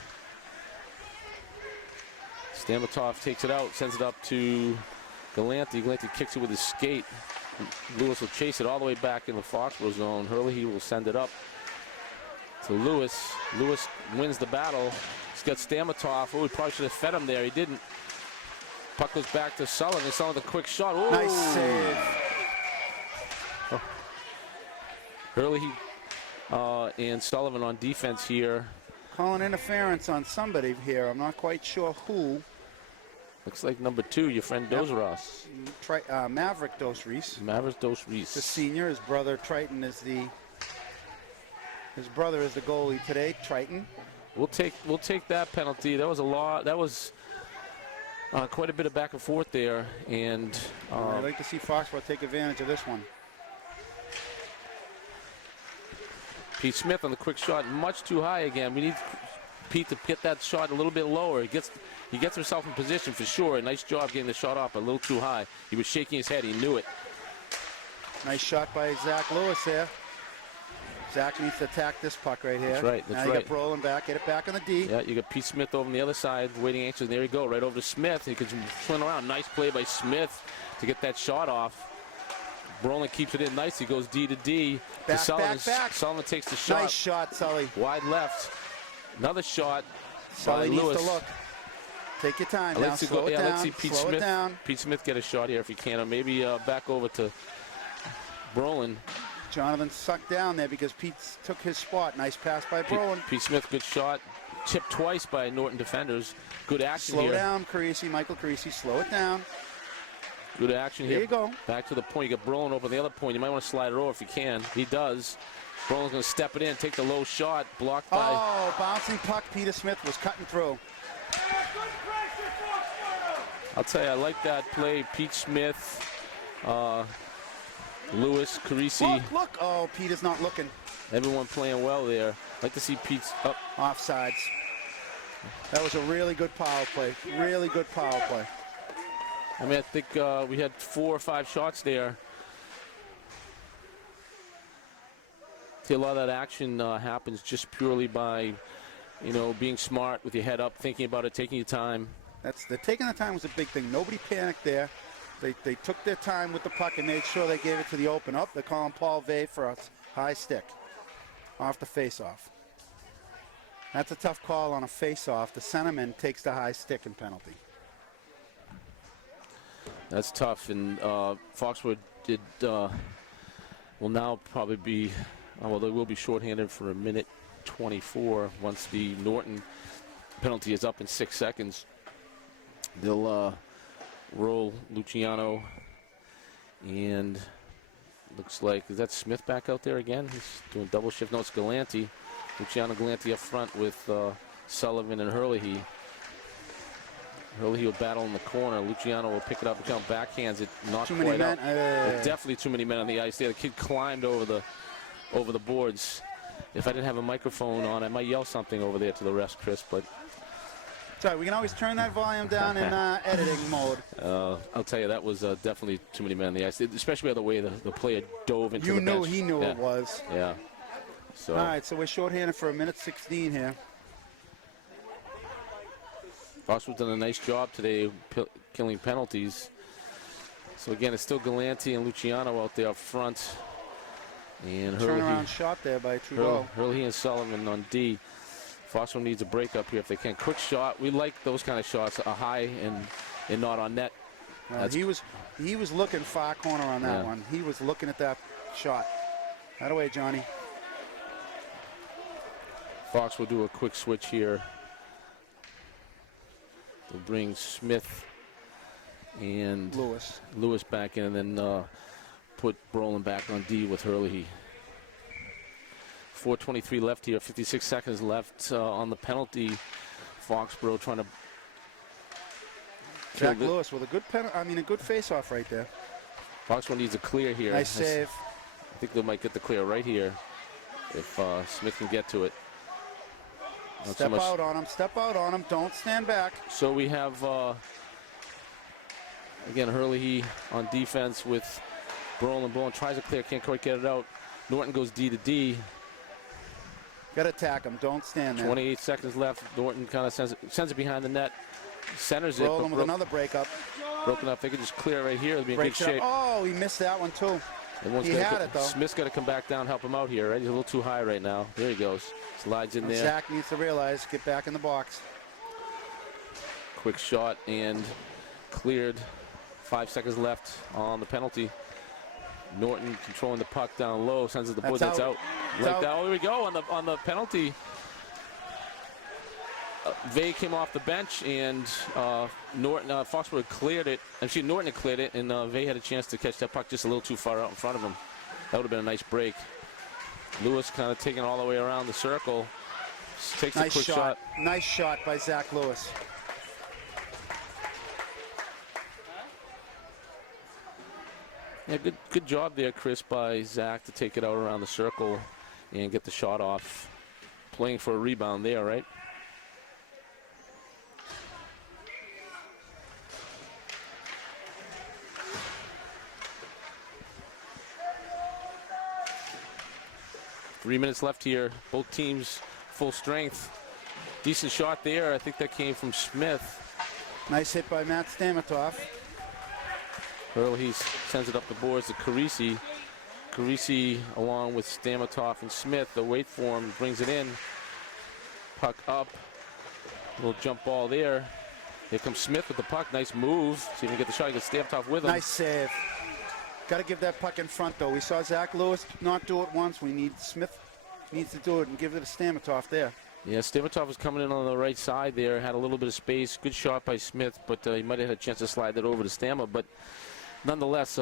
Stamatov takes it out, sends it up to Galante. Galante kicks it with his skate. Lewis will chase it all the way back in the Foxboro zone. Hurley will send it up to Lewis. Lewis wins the battle. He's got Stamatov. Oh, he probably should have fed him there. He didn't. Puck goes back to Sullivan. Sullivan with a quick shot. Ooh. Nice save. Oh. Hurley and Sullivan on defense here. Calling interference on somebody here. I'm not quite sure who. Looks like number 2, your friend Dozeros. Maverick Dos Reese. Maverick Dos Reese. The senior. His brother Triton is his brother is the goalie today, Triton. We'll take that penalty. That was a lot. That was quite a bit of back and forth there, and I'd like to see Foxboro take advantage of this one. Pete Smith on the quick shot, much too high again. We need Pete to get that shot a little bit lower. He gets himself in position for sure. Nice job getting the shot off a little too high. He was shaking his head. He knew it. Nice shot by Zach Lewis there. Zach needs to attack this puck right here. That's right. Now you got Brolin back. Get it back on the D. Yeah, you got Pete Smith over on the other side, waiting anxiously. There you go, right over to Smith. He could swing around. Nice play by Smith to get that shot off. Brolin keeps it in nice. He goes D to D. Back, to Sullivan. back. Sullivan takes the shot. Nice shot, Sully. Wide left. Another shot Sully by needs Lewis. to look. Take your time now. Let's Slow it down. Let's see Pete Slow Smith. it down. Pete Smith get a shot here if he can, or maybe back over to Brolin. Jonathan sucked down there because Pete took his spot. Nice pass by Brolin. Pete Smith, good shot. Tipped twice by Norton defenders. Good action Slow here. down, Carisi. Michael Carisi. Slow it down. Good action There here. you go. Back to the point. You got Brolin over the other point. You might want to slide it over if you can. He does. Brolin's going to step it in, take the low shot. Blocked by... Oh, bouncing puck. Peter Smith was cutting through. I'll tell you, I like that play. Pete Smith, Lewis, Carisi. Look. Oh, Peter's not looking. Everyone playing well there. I'd like to see Pete's up. Offsides. That was a really good power play. Really good power play. I mean, I think we had 4 or 5 shots there. See, a lot of that action happens just purely by, being smart with your head up, thinking about it, taking your time. The taking the time was a big thing. Nobody panicked there. They took their time with the puck and made sure they gave it to the open up. They're calling Paul Vey for a high stick off the face-off. That's a tough call on a face-off. The centerman takes the high stick and penalty. That's tough, and Foxboro will now probably be, they will be shorthanded for a minute 24 once the Norton penalty is up in 6 seconds. They'll roll Luciano, and looks like, is that Smith back out there again? He's doing double shift. No, it's Galanti. Luciano Galanti up front with Sullivan and Hurley. Hurley will battle in the corner. Luciano will pick it up. Luciano backhands it, not Too quite many up. men. Definitely too many men on the ice there. The kid climbed over the boards. If I didn't have a microphone on, I might yell something over there to the refs, Chris, but... Sorry, we can always turn that volume down in editing mode. I'll tell you, that was definitely too many men on the ice, especially by the way the player dove into the bench. He knew it was. Yeah. So. All right, so we're shorthanded for a minute 16 here. Foxborough's done a nice job today killing penalties. So again, it's still Galanti and Luciano out there up front. And Turnaround shot there by Trudeau. Hurley and Sullivan on D. Foxborough needs a break up here if they can. Quick shot. We like those kind of shots, a high and not on net. He was looking far corner on that one. He was looking at that shot. That away, Johnny. Fox will do a quick switch here. They'll bring Smith and Lewis back in, and then put Brolin back on D with Hurley. 4:23 left here, 56 seconds left on the penalty. Foxborough trying to. Zach Lewis with a good a good face-off right there. Foxborough needs a clear here. Nice save. I think they might get the clear right here if Smith can get to it. Step out on him. Don't stand back. So we have, again, Hurley on defense with Brolin. Brolin tries to clear, can't quite get it out. Norton goes D to D. Got to attack him. Don't stand there. 28 seconds left. Norton kind of sends it behind the net. Centers it. Brolin with another breakup. Broken up. They could just clear right here. They'll be in good shape. Oh, he missed that one too. He had it though. Smith's got to come back down, help him out here. Right? He's a little too high right now. There he goes. Slides in there. Zach needs to realize, get back in the box. Quick shot and cleared. 5 seconds left on the penalty. Norton controlling the puck down low, sends it to the board. That's out. Like that. Oh, here we go on the penalty. Vey came off the bench, and Norton, Foxborough cleared it. Actually, Norton had cleared it, and Vey had a chance to catch that puck just a little too far out in front of him. That would have been a nice break. Lewis kind of taking it all the way around the circle. Takes a quick shot. Nice shot by Zach Lewis. Yeah, good job there, Chris, by Zach to take it out around the circle and get the shot off. Playing for a rebound there, right? 3 minutes left here. Both teams full strength. Decent shot there. I think that came from Smith. Nice hit by Matt Stamatov. Hurley sends it up the boards to Carisi. Carisi, along with Stamatov and Smith, they'll wait for him, brings it in. Puck up. Little jump ball there. Here comes Smith with the puck. Nice move. See if he can get the shot. He gets Stamatov with him. Nice save. Got to give that puck in front, though. We saw Zach Lewis not do it once. We need Smith needs to do it and give it to Stamatov there. Yeah, Stamatov was coming in on the right side there. Had a little bit of space. Good shot by Smith, but he might have had a chance to slide that over to Stama. But nonetheless,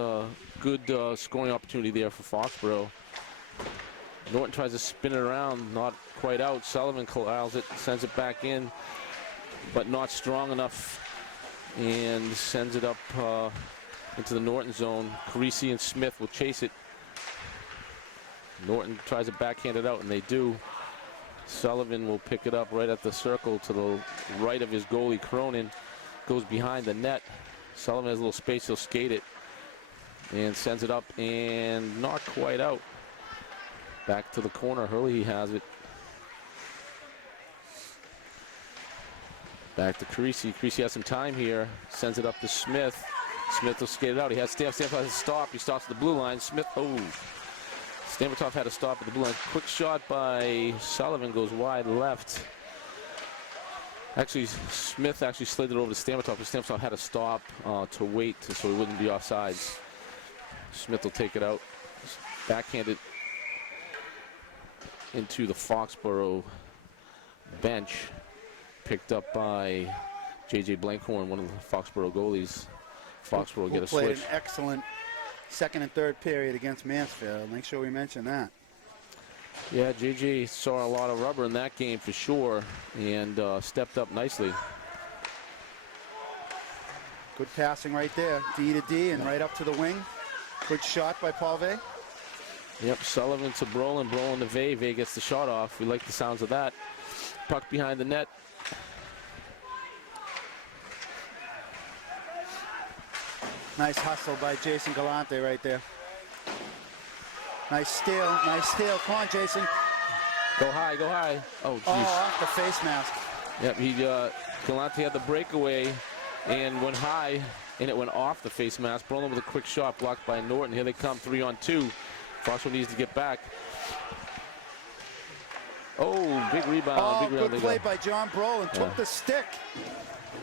good scoring opportunity there for Foxboro. Norton tries to spin it around, not quite out. Sullivan corrals it, sends it back in, but not strong enough, and sends it up into the Norton zone. Carisi and Smith will chase it. Norton tries to backhand it out, and they do. Sullivan will pick it up right at the circle to the right of his goalie. Cronin goes behind the net. Sullivan has a little space, he'll skate it and sends it up and not quite out. Back to the corner, Hurley has it. Back to Carisi. Carisi has some time here, sends it up to Smith. Smith will skate it out. He has Stamatov has a stop. He stops at the blue line. Smith, Stamatov had a stop at the blue line. Quick shot by Sullivan goes wide left. Actually, Smith actually slid it over to Stamatov, but Stamatov had a stop to wait so he wouldn't be offsides. Smith will take it out. Backhanded into the Foxboro bench. Picked up by J.J. Blankhorn, one of the Foxboro goalies. Foxboro will get a switch. Played an excellent second and third period against Mansfield. Make sure we mention that. Yeah, JJ saw a lot of rubber in that game for sure, and stepped up nicely. Good passing right there, D to D and right up to the wing. Good shot by Paulve. Yep, Sullivan to Brolin, Brolin to Vey. Vey gets the shot off. We like the sounds of that. Puck behind the net. Nice hustle by Jason Galante right there. Nice steal, nice steal. Come on, Jason. Go high, go high. Oh, geez. Oh, off the face mask. Yep, Galante had the breakaway and went high, and it went off the face mask. Brolin with a quick shot blocked by Norton. Here they come, 3-on-2. Foxborough needs to get back. Oh, big rebound. Oh, big good play by John Brolin. Took the stick.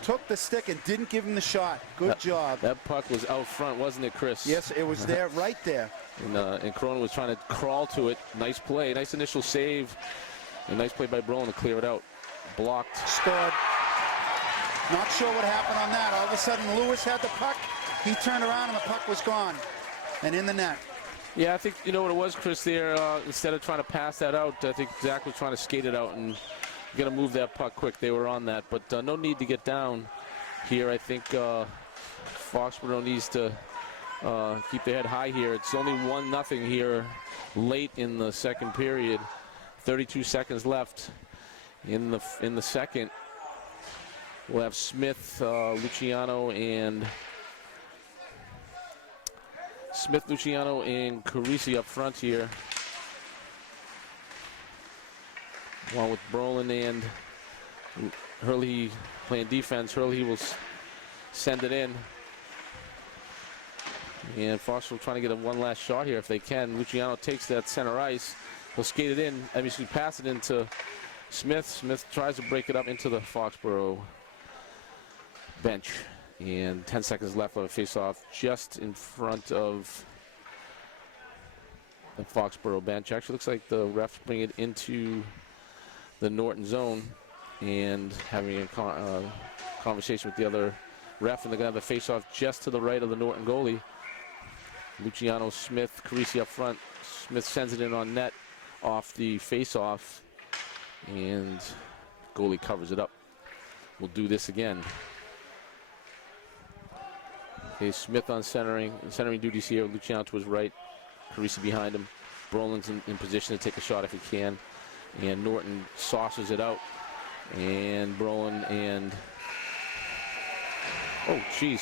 Took the stick and didn't give him the shot. Good job. That puck was out front, wasn't it, Chris? Yes, it was there, right there. And Cronin was trying to crawl to it. Nice play, nice initial save. And nice play by Brolin to clear it out. Blocked. Scored. Not sure what happened on that. All of a sudden, Lewis had the puck. He turned around and the puck was gone and in the net. Yeah, I think you know what it was, Chris, there. Instead of trying to pass that out, I think Zach was trying to skate it out and got to move that puck quick. They were on that, but no need to get down here. I think Foxborough needs to keep their head high here. It's only 1-0 here late in the second period. 32 seconds left in the second. We'll have Smith, Luciano, and Carisi up front here. Along with Brolin and Hurley playing defense. Hurley will send it in. And Foster trying to get one last shot here if they can. Luciano takes that center ice. He'll skate it in. Pass it into Smith. Smith tries to break it up into the Foxborough bench. And 10 seconds left of a face-off just in front of the Foxborough bench. Actually looks like the refs bring it into the Norton zone and having a conversation with the other ref, and they're going to have the face-off just to the right of the Norton goalie. Luciano, Smith, Carisi up front. Smith sends it in on net off the face-off, and goalie covers it up. We'll do this again. Okay, Smith on centering duties here. Luciano to his right, Carisi behind him. Brolin's in position to take a shot if he can. And Norton saucers it out. And Brolin and... Oh, jeez.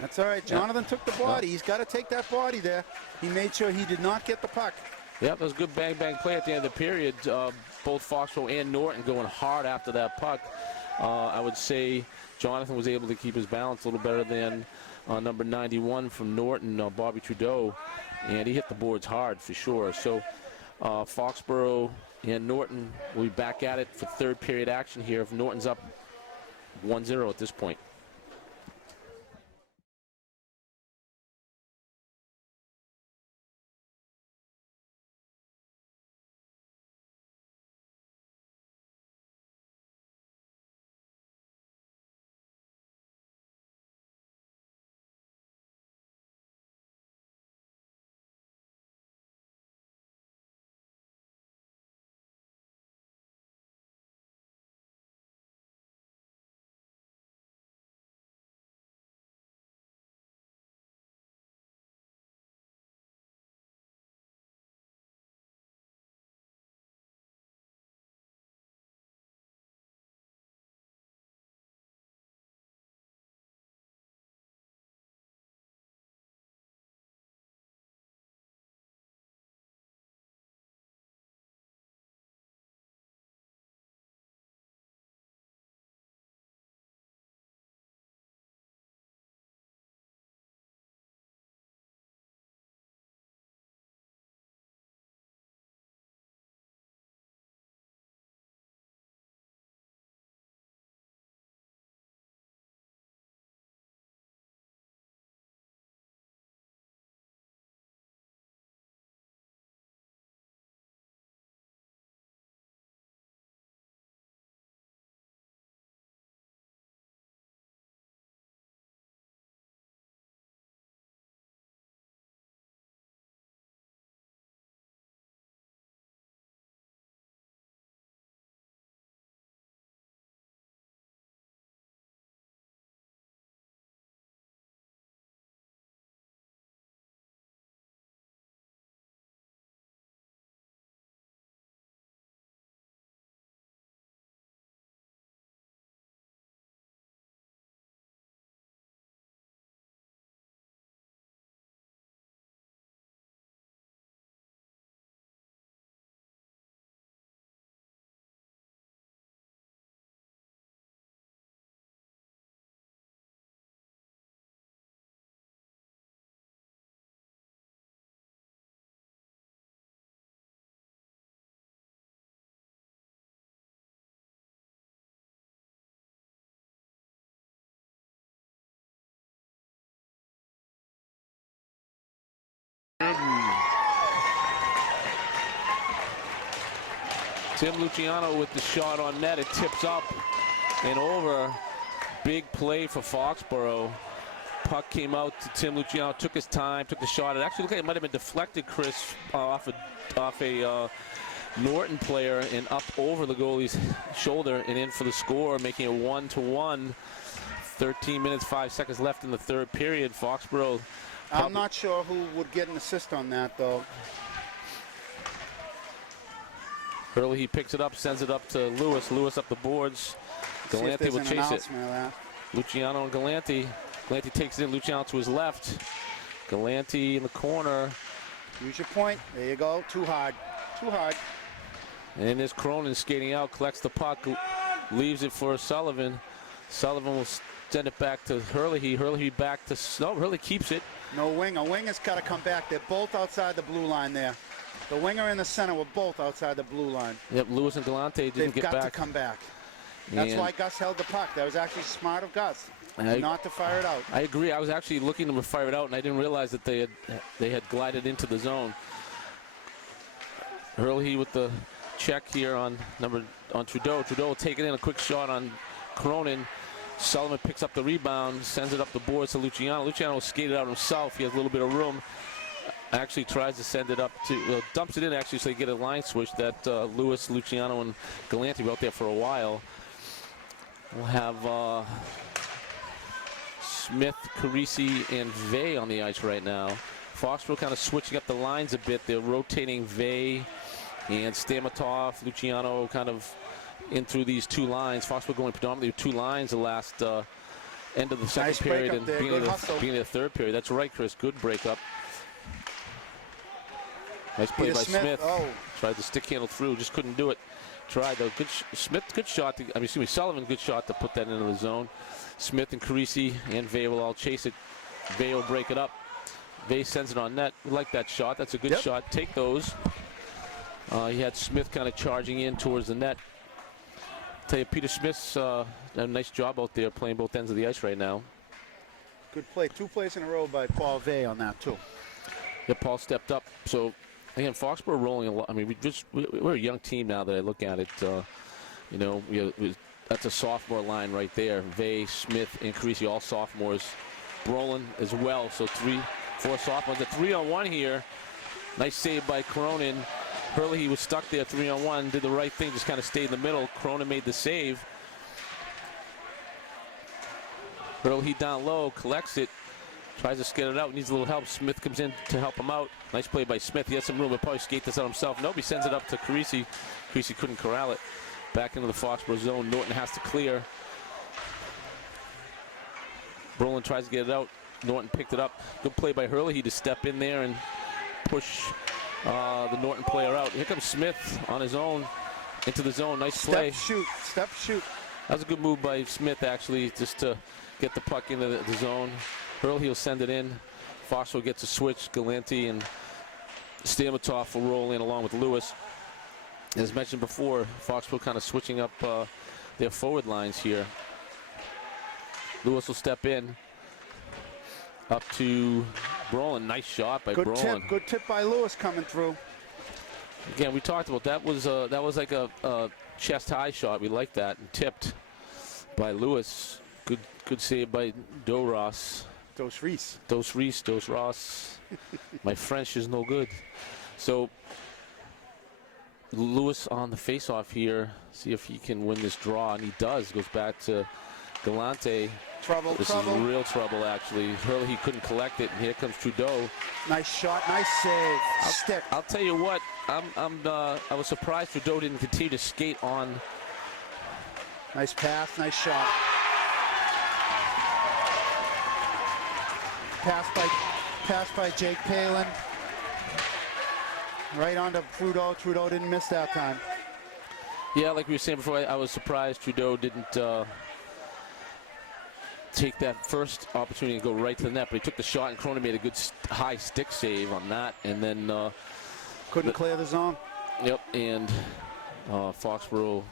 That's all right. Jonathan took the body. He's got to take that body there. He made sure he did not get the puck. Yeah, that was a good bang-bang play at the end of the period. Both Foxboro and Norton going hard after that puck. I would say Jonathan was able to keep his balance a little better than number 91 from Norton, Bobby Trudeau, and he hit the boards hard for sure. So Foxboro and Norton will be back at it for third period action here if Norton's up 1-0 at this point. Tim Luciano with the shot on net. It tips up and over. Big play for Foxboro. Puck came out to Tim Luciano, took his time, took the shot. It actually looked like it might have been deflected, Chris, off a Norton player and up over the goalie's shoulder and in for the score, making it 1-1. 13 minutes, 5 seconds left in the third period. Foxboro. I'm not sure who would get an assist on that, though. Hurley, he picks it up, sends it up to Lewis. Lewis up the boards. Galante will chase it. Luciano and Galante. Galante takes it in. Luciano to his left. Galante in the corner. Use your point. There you go. Too hard. Too hard. And there's Cronin skating out, collects the puck, leaves it for Sullivan. Sullivan will send it back to Hurley. Hurley back to Snow. Hurley keeps it. No winger. Winger's got to come back. They're both outside the blue line there. The winger and the center were both outside the blue line. Yep, Lewis and Galante didn't get back. They've got to come back. That's why Gus held the puck. That was actually smart of Gus, not to fire it out. I agree. I was actually looking to fire it out, and I didn't realize that they had glided into the zone. Hurley with the check here on Trudeau. Trudeau will take it in, a quick shot on Cronin. Sullivan picks up the rebound, sends it up the boards to Luciano. Luciano will skate it out himself. He has a little bit of room. Actually tries to send it up to, dumps it in actually so they get a line switch that Lewis, Luciano, and Galante were out there for a while. We'll have Smith, Carisi, and Vey on the ice right now. Foxboro kind of switching up the lines a bit. They're rotating Vey and Stamatov, Luciano kind of in through these two lines. Foxboro going predominantly with two lines the last end of the second period and beginning of the third period. That's right, Chris. Good breakup. Nice play Peter by Smith. Oh, Tried to stick handle through, just couldn't do it. Tried though. Smith, good shot. Sullivan, good shot to put that into the zone. Smith and Carisi and Vay will all chase it. Vay will break it up. Vay sends it on net. We like that shot. That's a good shot. Take those. He had Smith kind of charging in towards the net. Tell you, Peter Smith's done a nice job out there playing both ends of the ice right now. good play. 2 plays in a row by Paul Vay on that, too. Yeah, Paul stepped up. So, again, Foxboro rolling a lot. I mean, we're a young team now that I look at it. You know, that's a sophomore line right there. Vay, Smith, and Carisi, all sophomores. Brolin as well. So 4 sophomores. A 3-on-1 here. Nice save by Cronin. Hurley, he was stuck there 3-on-1. Did the right thing, just kind of stayed in the middle. Cronin made the save. Hurley down low, collects it. Tries to skate it out, needs a little help. Smith comes in to help him out. Nice play by Smith. He has some room, he'll probably skate this out himself. Nope, he sends it up to Carisi. Carisi couldn't corral it. Back into the Foxboro zone. Norton has to clear. Brolin tries to get it out. Norton picked it up. Good play by Hurley. He to step in there and push the Norton player out. Here comes Smith on his own into the zone. Nice play. Step shoot. That was a good move by Smith, actually, just to get the puck into the zone. Hurley will send it in. Foxboro gets a switch. Galante and Stamatov will roll in along with Lewis. As mentioned before, Foxboro kind of switching up their forward lines here. Lewis will step in. Up to Brolin. Nice shot by Brolin. Good tip by Lewis coming through. Again, we talked about that was like a chest high shot. We like that, and tipped by Lewis. Good save by Dos Ross. My French is no good. So Lewis on the face-off here. See if he can win this draw, and he does. Goes back to Galante. This is real trouble, actually. Hurley, he couldn't collect it, and here comes Trudeau. Nice shot, nice save. Stick. I'll tell you what, I was surprised Trudeau didn't continue to skate on. Nice pass, nice shot. Pass by Jake Palin. Right on to Trudeau. Trudeau didn't miss that time. Yeah, like we were saying before, I was surprised Trudeau didn't take that first opportunity and go right to the net, but he took the shot, and Cronin made a good high stick save on that, and then couldn't clear the zone. Yep, and Foxboro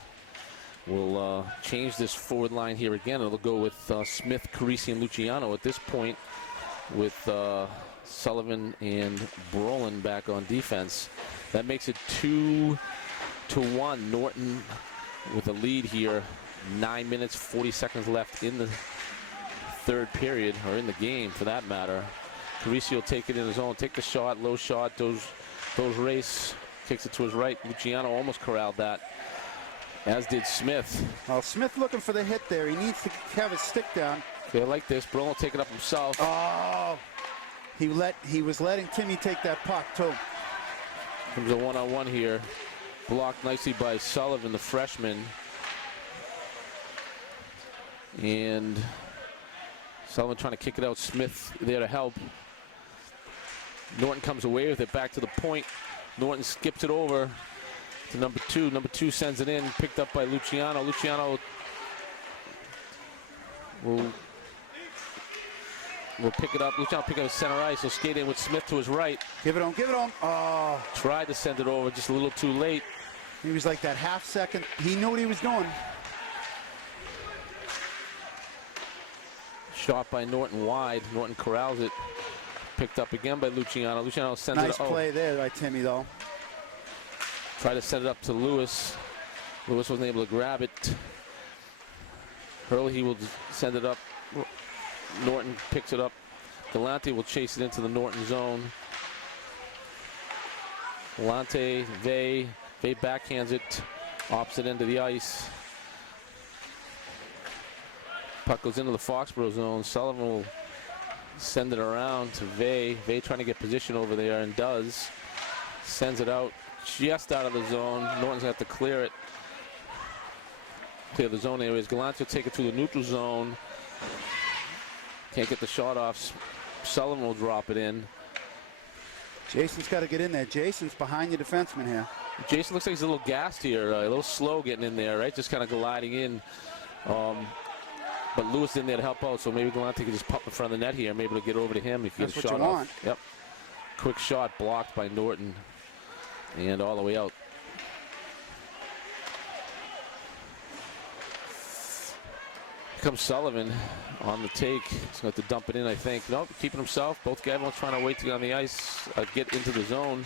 will change this forward line here again. It'll go with Smith, Carisi, and Luciano at this point, with Sullivan and Brolin back on defense. That makes it 2-1. Norton with a lead here. 9 minutes, 40 seconds left in the third period, or in the game for that matter. Carisi will take it in his own, take the shot, low shot, those race, kicks it to his right. Luciano almost corralled that, as did Smith. Well, Smith looking for the hit there. He needs to have his stick down. Okay, I like this. Brolin will take it up himself. Oh, he was letting Timmy take that puck too. Comes a one-on-one here. Blocked nicely by Sullivan, the freshman. And Sullivan trying to kick it out. Smith there to help. Norton comes away with it back to the point. Norton skips it over to number 2. Number 2 sends it in, picked up by Luciano. Luciano will pick it up. Luciano pick up center ice. He'll skate in with Smith to his right. Give it on. Oh. Tried to send it over, just a little too late. He was like that half second. He knew what he was doing. Shot by Norton wide. Norton corrals it. Picked up again by Luciano. Luciano sends it. Nice play there by Timmy, though. Try to set it up to Lewis. Lewis wasn't able to grab it. Hurley, he will send it up. Norton picks it up. Galante will chase it into the Norton zone. Galante, Vay backhands it opposite end of the ice. Puck goes into the Foxboro zone. Sullivan will send it around to Vay. Vay trying to get position over there, and does. Sends it out just out of the zone. Norton's going to have to clear it. Clear the zone areas. Galante will take it to the neutral zone. Can't get the shot off. Sullivan will drop it in. Jason's got to get in there. Jason's behind your defenseman here. Jason looks like he's a little gassed here, a little slow getting in there, right? Just kind of gliding in. But Lewis in there to help out, so maybe Galante can just pop in front of the net here. Maybe to get over to him if he gets a shot off. Yep. Quick shot blocked by Norton. And all the way out. Here comes Sullivan on the take. He's going to have to dump it in, I think. Nope, keeping himself. Both guys won't trying to wait to get on the ice, get into the zone.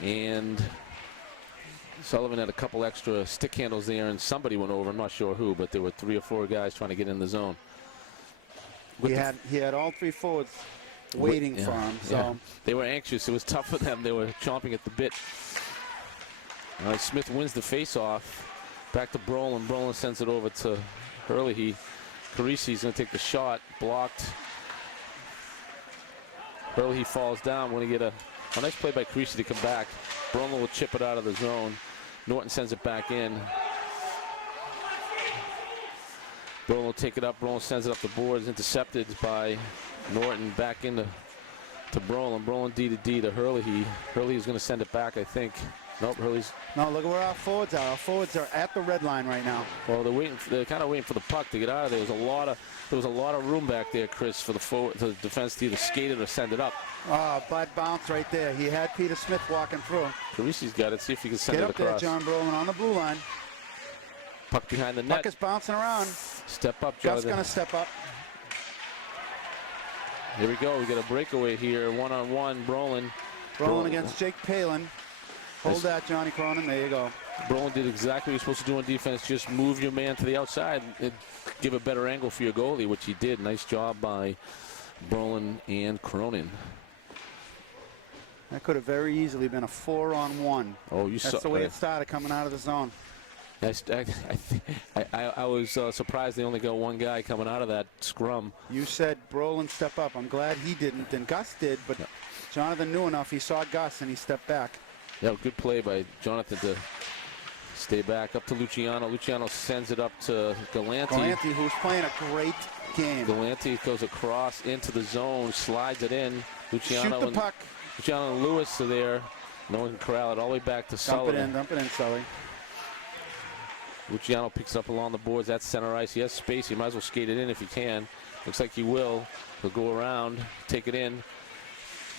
And Sullivan had a couple extra stick handles there, and somebody went over. I'm not sure who, but there were 3 or 4 guys trying to get in the zone. He had all 3 forwards waiting for him. So yeah. They were anxious. It was tough for them. They were chomping at the bit. All right, Smith wins the face-off. Back to Brolin. Brolin sends it over to Hurley. Carisi's going to take the shot. Blocked. Hurley falls down. We're going to get a nice play by Carisi to come back. Brolin will chip it out of the zone. Norton sends it back in. Brolin will take it up. Brolin sends it up the boards. Intercepted by Norton. Back into Brolin. Brolin D to D to Hurley. Hurley is going to send it back, I think. Nope, Hurley's. No, look at where our forwards are. Our forwards are at the red line right now. Well, they're kind of waiting for the puck to get out of there. There was a lot of room back there, Chris, for the defense to either skate it or send it up. Bad bounce right there. He had Peter Smith walking through. Carisi's got it. See if he can send it across. Get up there, John Brolin, on the blue line. Puck behind the net. Puck is bouncing around. Step up, Gus going to step up. Here we go. We got a breakaway here. One-on-one. Brolin against Jake Palin. Hold that, Johnny Cronin. There you go. Brolin did exactly what you're supposed to do on defense. Just move your man to the outside and give a better angle for your goalie, which he did. Nice job by Brolin and Cronin. That could have very easily been a 4-on-1. Oh, you saw. That's the way it started coming out of the zone. I was surprised they only got one guy coming out of that scrum. You said Brolin step up. I'm glad he didn't, and Gus did, but Jonathan knew enough. He saw Gus, and he stepped back. Yeah, good play by Jonathan to stay back up to Luciano. Luciano sends it up to Galante. Galante, who's playing a great game. Galante goes across into the zone, slides it in. Luciano Shoot the puck. Luciano and Lewis are there. No one can corral it all the way back to Sullivan. Dump it in, Sully. Luciano picks up along the boards. That's center ice. He has space. He might as well skate it in if he can. Looks like he will. He'll go around, take it in.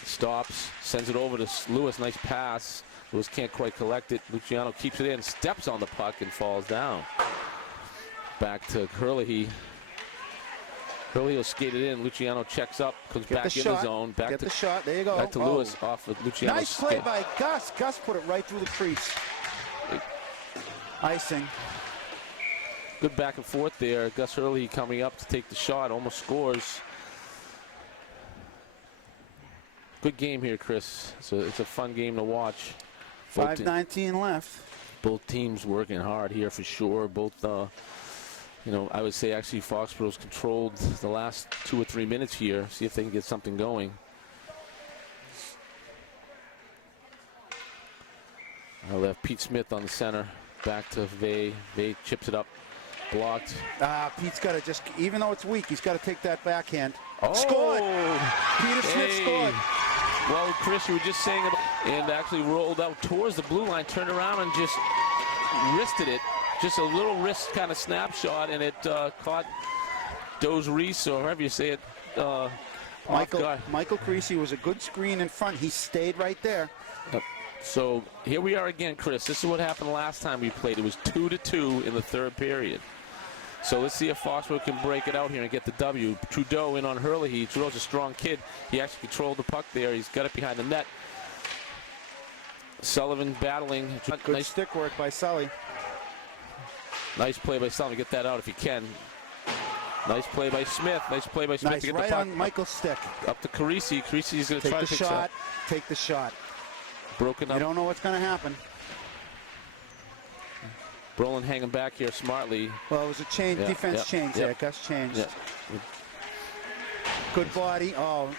Stops, sends it over to Lewis. Nice pass. Lewis can't quite collect it. Luciano keeps it in, steps on the puck, and falls down. Back to Hurley. Hurley will skate it in. Luciano checks up, comes back in the zone. Get the shot. There you go. Back to Lewis off of Luciano. Nice play by Gus. Gus put it right through the crease. Icing. Good back and forth there. Gus Hurley coming up to take the shot. Almost scores. Good game here, Chris. It's a fun game to watch. 5:19 left. Both teams working hard here for sure. Both, I would say actually Foxboro's controlled the last 2 or 3 minutes here. See if they can get something going. I'll have Pete Smith on the center. Back to Vay. Vay chips it up. Blocked. Pete's got to just, even though it's weak, he's got to take that backhand. Oh! Scored! Peter Smith scored. Well, Chris, you were just saying it, and actually rolled out towards the blue line, turned around and just wristed it. Just a little wrist kind of snapshot, and it caught Doze Reese, or however you say it. Michael Creasy was a good screen in front. He stayed right there. So here we are again, Chris. This is what happened last time we played. It was 2-2 in the third period. So let's see if Foxboro can break it out here and get the W. Trudeau in on Hurley. Trudeau's a strong kid. He actually controlled the puck there. He's got it behind the net. Sullivan battling. Good nice stick work by Sully. Nice play by Sullivan. Get that out if you can. Nice play by Smith. Nice play by Smith to get the puck. On Michael's stick. Up to Carisi. Carisi's going to try to take the shot. Take the shot. Broken up. You don't know what's going to happen. Brolin hanging back here smartly. Well, it was a change, defense change there. Gus changed. Yeah. Good body. Oh.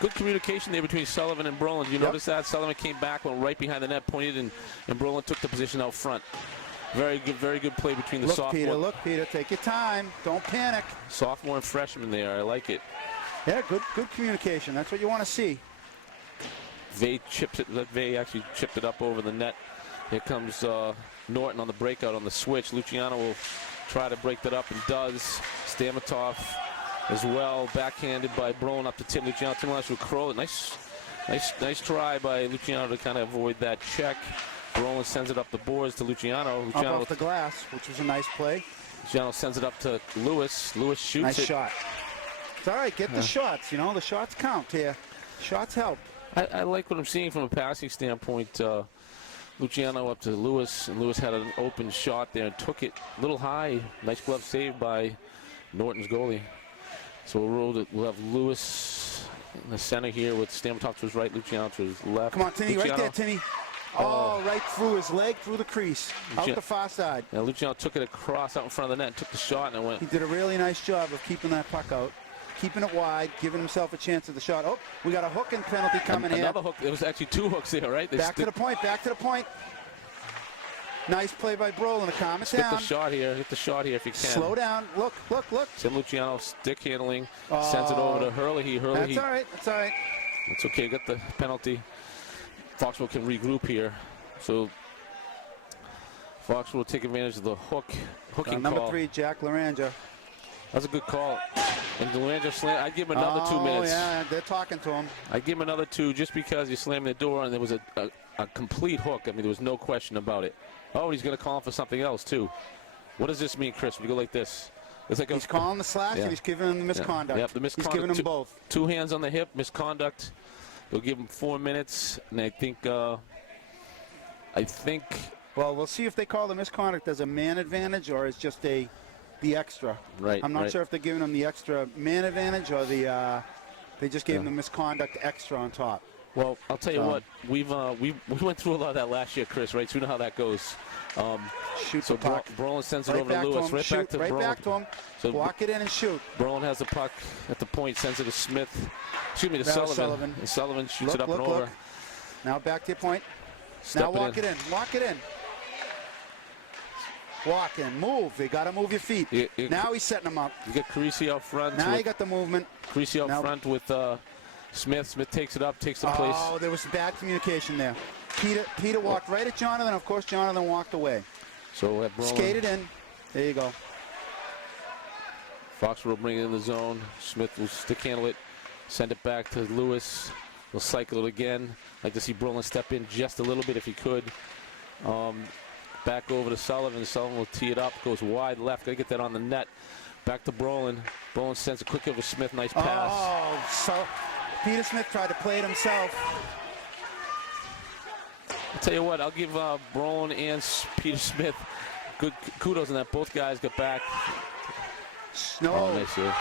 Good communication there between Sullivan and Brolin. You notice that? Sullivan came back, went right behind the net, pointed, and Brolin took the position out front. Very good play between the sophomore. Look, Peter, take your time. Don't panic. Sophomore and freshman there. I like it. Yeah, good communication. That's what you want to see. Vay actually chipped it up over the net. Here comes Norton on the breakout on the switch. Luciano will try to break that up and does. Stamatov as well, backhanded by Brolin up to Tim Luciano. Tim Luciano will curl it. Nice try by Luciano to kind of avoid that check. Brolin sends it up the boards to Luciano. Up off the glass, which was a nice play. Luciano sends it up to Lewis. Lewis shoots nice it. Shot. It's all right. Get the shots. You know, the shots count here. Shots help. I like what I'm seeing from a passing standpoint. Luciano up to Lewis, and Lewis had an open shot there and took it a little high. Nice glove save by Norton's goalie. So we'll have Lewis in the center here with Stamatov to his right, Luciano to his left. Come on, Timmy, Luciano. right there, Timmy. Oh, right through his leg, through the crease, out the far side. Yeah, Luciano took it across out in front of the net, took the shot, and it went. He did a really nice job of keeping that puck out, keeping it wide, giving himself a chance at the shot. Oh, we got a hooking penalty coming here. Another hook. There was actually 2 hooks there, right? Back to the point. Nice play by Brolin to calm it down. Hit the shot here if you can. Slow down. Look. Tim Luciano stick handling, sends it over to Hurley. That's all right. It's okay. Got the penalty. Foxboro can regroup here. So Foxboro will take advantage of the hooking number call. 3, Jack Laranja. That's a good call. And Laranja slam. I'd give him another 2 minutes. Oh, yeah, they're talking to him. I'd give him another 2 just because he slammed the door and there was a complete hook. I mean, there was no question about it. Oh, and he's going to call him for something else, too. What does this mean, Chris? We go like this. It's like he's calling the slash and he's giving him the misconduct. Yep, the misconduct. He's giving them both. 2 hands on the hip, misconduct. They'll give him 4 minutes, and I think. Well, we'll see if they call the misconduct as a man advantage or as just the extra. Right. I'm not sure if they're giving him the extra man advantage or they just gave him the misconduct extra on top. Well, I'll tell you what, we went through a lot of that last year, Chris. Right, so you know how that goes. Shoot so the puck. Brolin sends it over to Lewis. Back to him. So walk it in and shoot. Brolin has the puck at the point, sends it to Smith. Excuse me, to Sullivan. And Sullivan shoots it up and over. Now back to your point. Now walk it in. Walk in. Move. They got to move your feet. Now he's setting them up. You get Carisi out front. Now you got the movement. Carisi out front with Smith. Smith takes it up, takes the place. Oh, there was bad communication there. Peter walked right at Jonathan. Of course, Jonathan walked away. So at Brolin. Skated in. There you go. Foxboro will bring it in the zone. Smith will stick handle it. Send it back to Lewis. We'll cycle it again. Like to see Brolin step in just a little bit if he could. Back over to Sullivan. Sullivan will tee it up. Goes wide left. Got to get that on the net. Back to Brolin. Brolin sends it quick over Smith. Nice pass. Oh, so Peter Smith tried to play it himself. I'll tell you what. I'll give Brolin and Peter Smith good kudos on that. Both guys got back. No. Oh, nice save.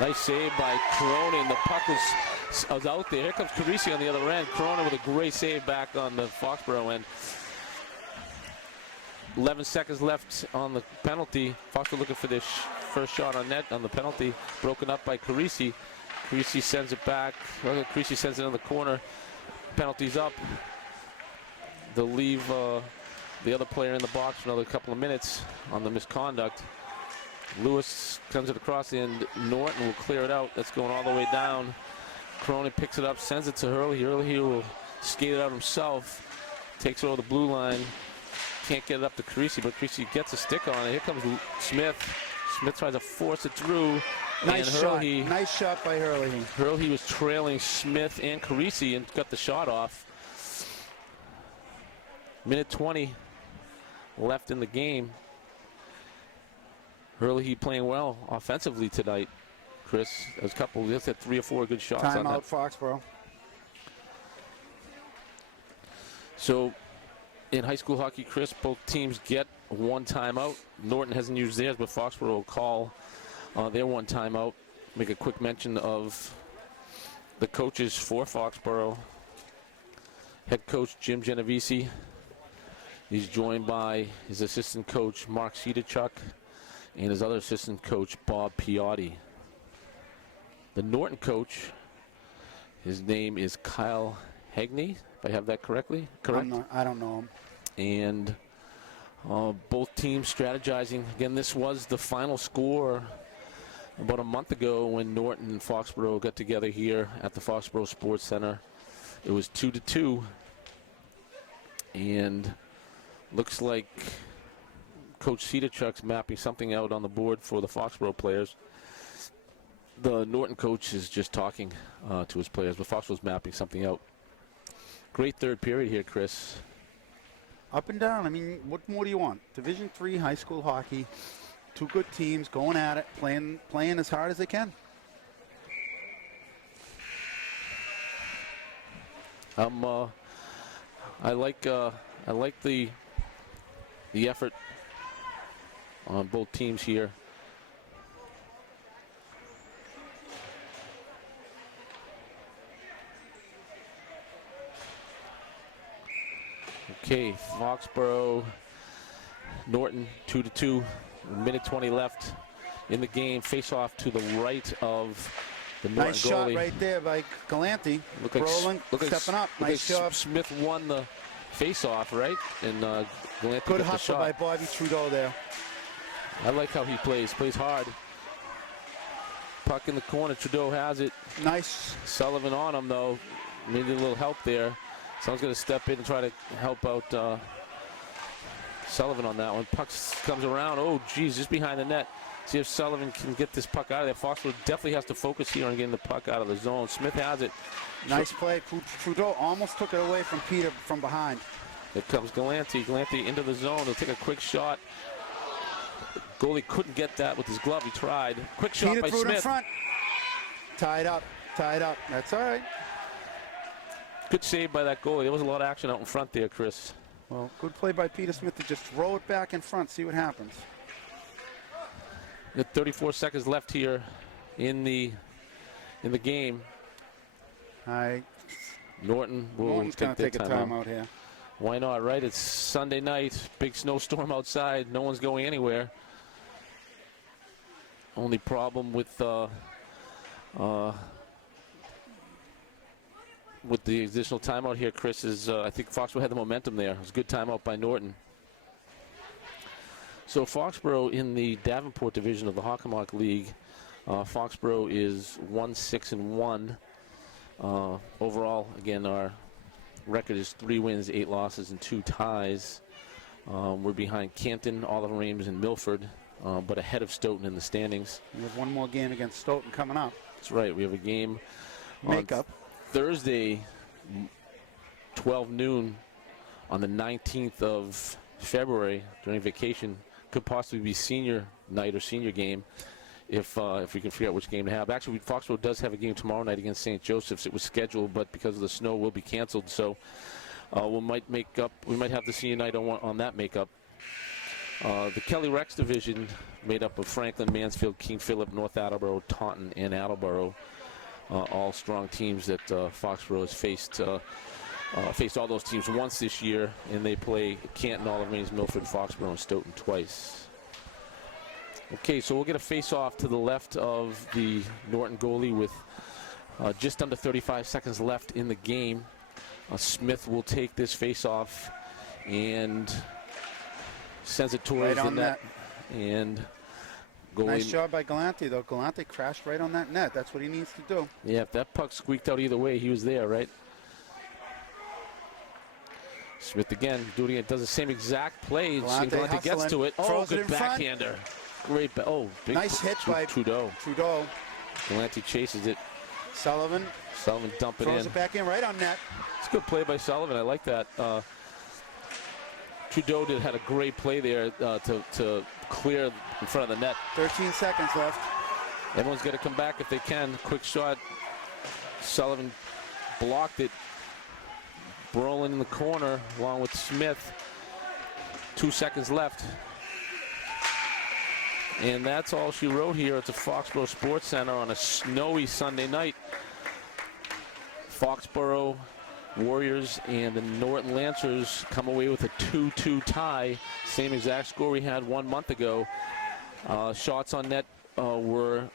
Nice save by Cronin. The puck was out there. Here comes Carisi on the other end. Cronin with a great save back on the Foxboro end. 11 seconds left on the penalty. Foxboro looking for their first shot on net on the penalty. Broken up by Carisi. Carisi sends it back. Carisi sends it in the corner. Penalty's up. They'll leave the other player in the box for another couple of minutes on the misconduct. Lewis comes it across and Norton will clear it out. That's going all the way down. Cronin picks it up, sends it to Hurley. Hurley will skate it out himself. Takes it over the blue line. Can't get it up to Carisi, but Carisi gets a stick on it. Here comes Smith. Smith tries to force it through. Nice shot. Nice shot by Hurley. Hurley was trailing Smith and Carisi and got the shot off. Minute 20 left in the game. Hurley playing well offensively tonight, Chris. There's a couple, he's had 3 or 4 good shots on that. Timeout, Foxboro. So, in high school hockey, Chris, both teams get 1 timeout. Norton hasn't used theirs, but Foxboro will call their 1 timeout. Make a quick mention of the coaches for Foxboro. Head coach Jim Genovese. He's joined by his assistant coach Mark Cedachuk and his other assistant coach Bob Piotti. The Norton coach, his name is Kyle Hegney, if I have that correctly. Correct? I don't know him. And both teams strategizing. Again, this was the final score about a month ago when Norton and Foxboro got together here at the Foxboro Sports Center. It was 2-2, and looks like Coach Cedarchuk's mapping something out on the board for the Foxboro players. The Norton coach is just talking to his players, but Foxboro's mapping something out. Great third period here, Chris. Up and down. I mean, what more do you want? Division III high school hockey. Two good teams going at it, playing as hard as they can. I like the effort on both teams here. Okay, Foxboro, Norton, 2-2. Minute 20 left in the game. Face off to the right of the Norton nice goalie. Shot right there by Galante. Rolling, stepping up. Nice job. Smith won the face off, right? And Galante Good got the hustle shot. by Bobby Trudeau there. I like how he plays. Plays hard. Puck in the corner. Trudeau has it. Nice. Sullivan on him, though. Needed a little help there. Someone's going to step in and try to help out Sullivan on that one. Puck comes around. Oh, geez, just behind the net. See if Sullivan can get this puck out of there. Foxborough definitely has to focus here on getting the puck out of the zone. Smith has it. Nice play. Trudeau almost took it away from Peter from behind. Here comes Galante. Galante into the zone. He'll take a quick shot. Goalie couldn't get that with his glove. He tried. Quick shot Peter by threw it in Smith. front. Tied up. That's all right. Good save by that goalie. There was a lot of action out in front there, Chris. Well, good play by Peter Smith to just throw it back in front, see what happens. Got 34 seconds left here in the game. Norton will Norton's going to take a timeout. timeout here. Why not, right? It's Sunday night. Big snowstorm outside. No one's going anywhere. Only problem with the additional timeout here, Chris, is I think Foxborough had the momentum there. It was a good timeout by Norton. So Foxborough in the Davenport division of the Hockomock League, Foxborough is 1-6-1. Overall, again, our record is 3 wins, 8 losses, and 2 ties. We're behind Canton, Oliver Ames, and Milford, but ahead of Stoughton in the standings. We have one more game against Stoughton coming up. That's right. We have a game Makeup. Thursday, 12 noon on the 19th of February during vacation. Could possibly be senior night or senior game if we can figure out which game to have. Actually, Foxborough does have a game tomorrow night against St. Joseph's. It was scheduled, but because of the snow, will be canceled. So we might have the senior night on that makeup. The Kelly Rex division, made up of Franklin, Mansfield, King Philip, North Attleboro, Taunton, and Attleboro. All strong teams that Foxborough has faced all those teams once this year, and they play Canton, Oliver Ames, Milford, Foxborough, and Stoughton twice. Okay, so we'll get a face-off to the left of the Norton goalie with just under 35 seconds left in the game. Smith will take this face-off and sends it towards Right the on net. And goalie. Nice job by Galante, though. Galante crashed right on that net. That's what he needs to do. Yeah, if that puck squeaked out either way, he was there, right? Smith again, doing it, does the same exact play. Galante gets to it. Oh, good backhander. Great. Big nice hit by Trudeau. Galante chases it. Sullivan dumping throws in. it back in right on net. It's a good play by Sullivan. I like that. Trudeau had a great play there to clear in front of the net. 13 seconds left. Everyone's got to come back if they can. Quick shot. Sullivan blocked it. Brolin in the corner along with Smith. 2 seconds left. And that's all she wrote here at the Foxborough Sports Center on a snowy Sunday night. Foxborough Warriors and the Norton Lancers come away with a 2-2 tie. Same exact score we had 1 month ago. Shots on net were,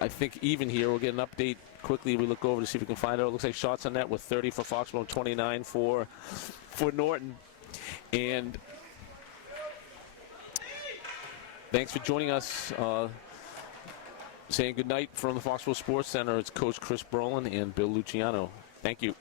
I think, even here. We'll get an update quickly. We look over to see if we can find out. It looks like shots on net with 30 for Foxborough and 29 for Norton. And thanks for joining us. Saying goodnight from the Foxboro Sports Center, it's Coach Chris Brolin and Bill Luciano. Thank you.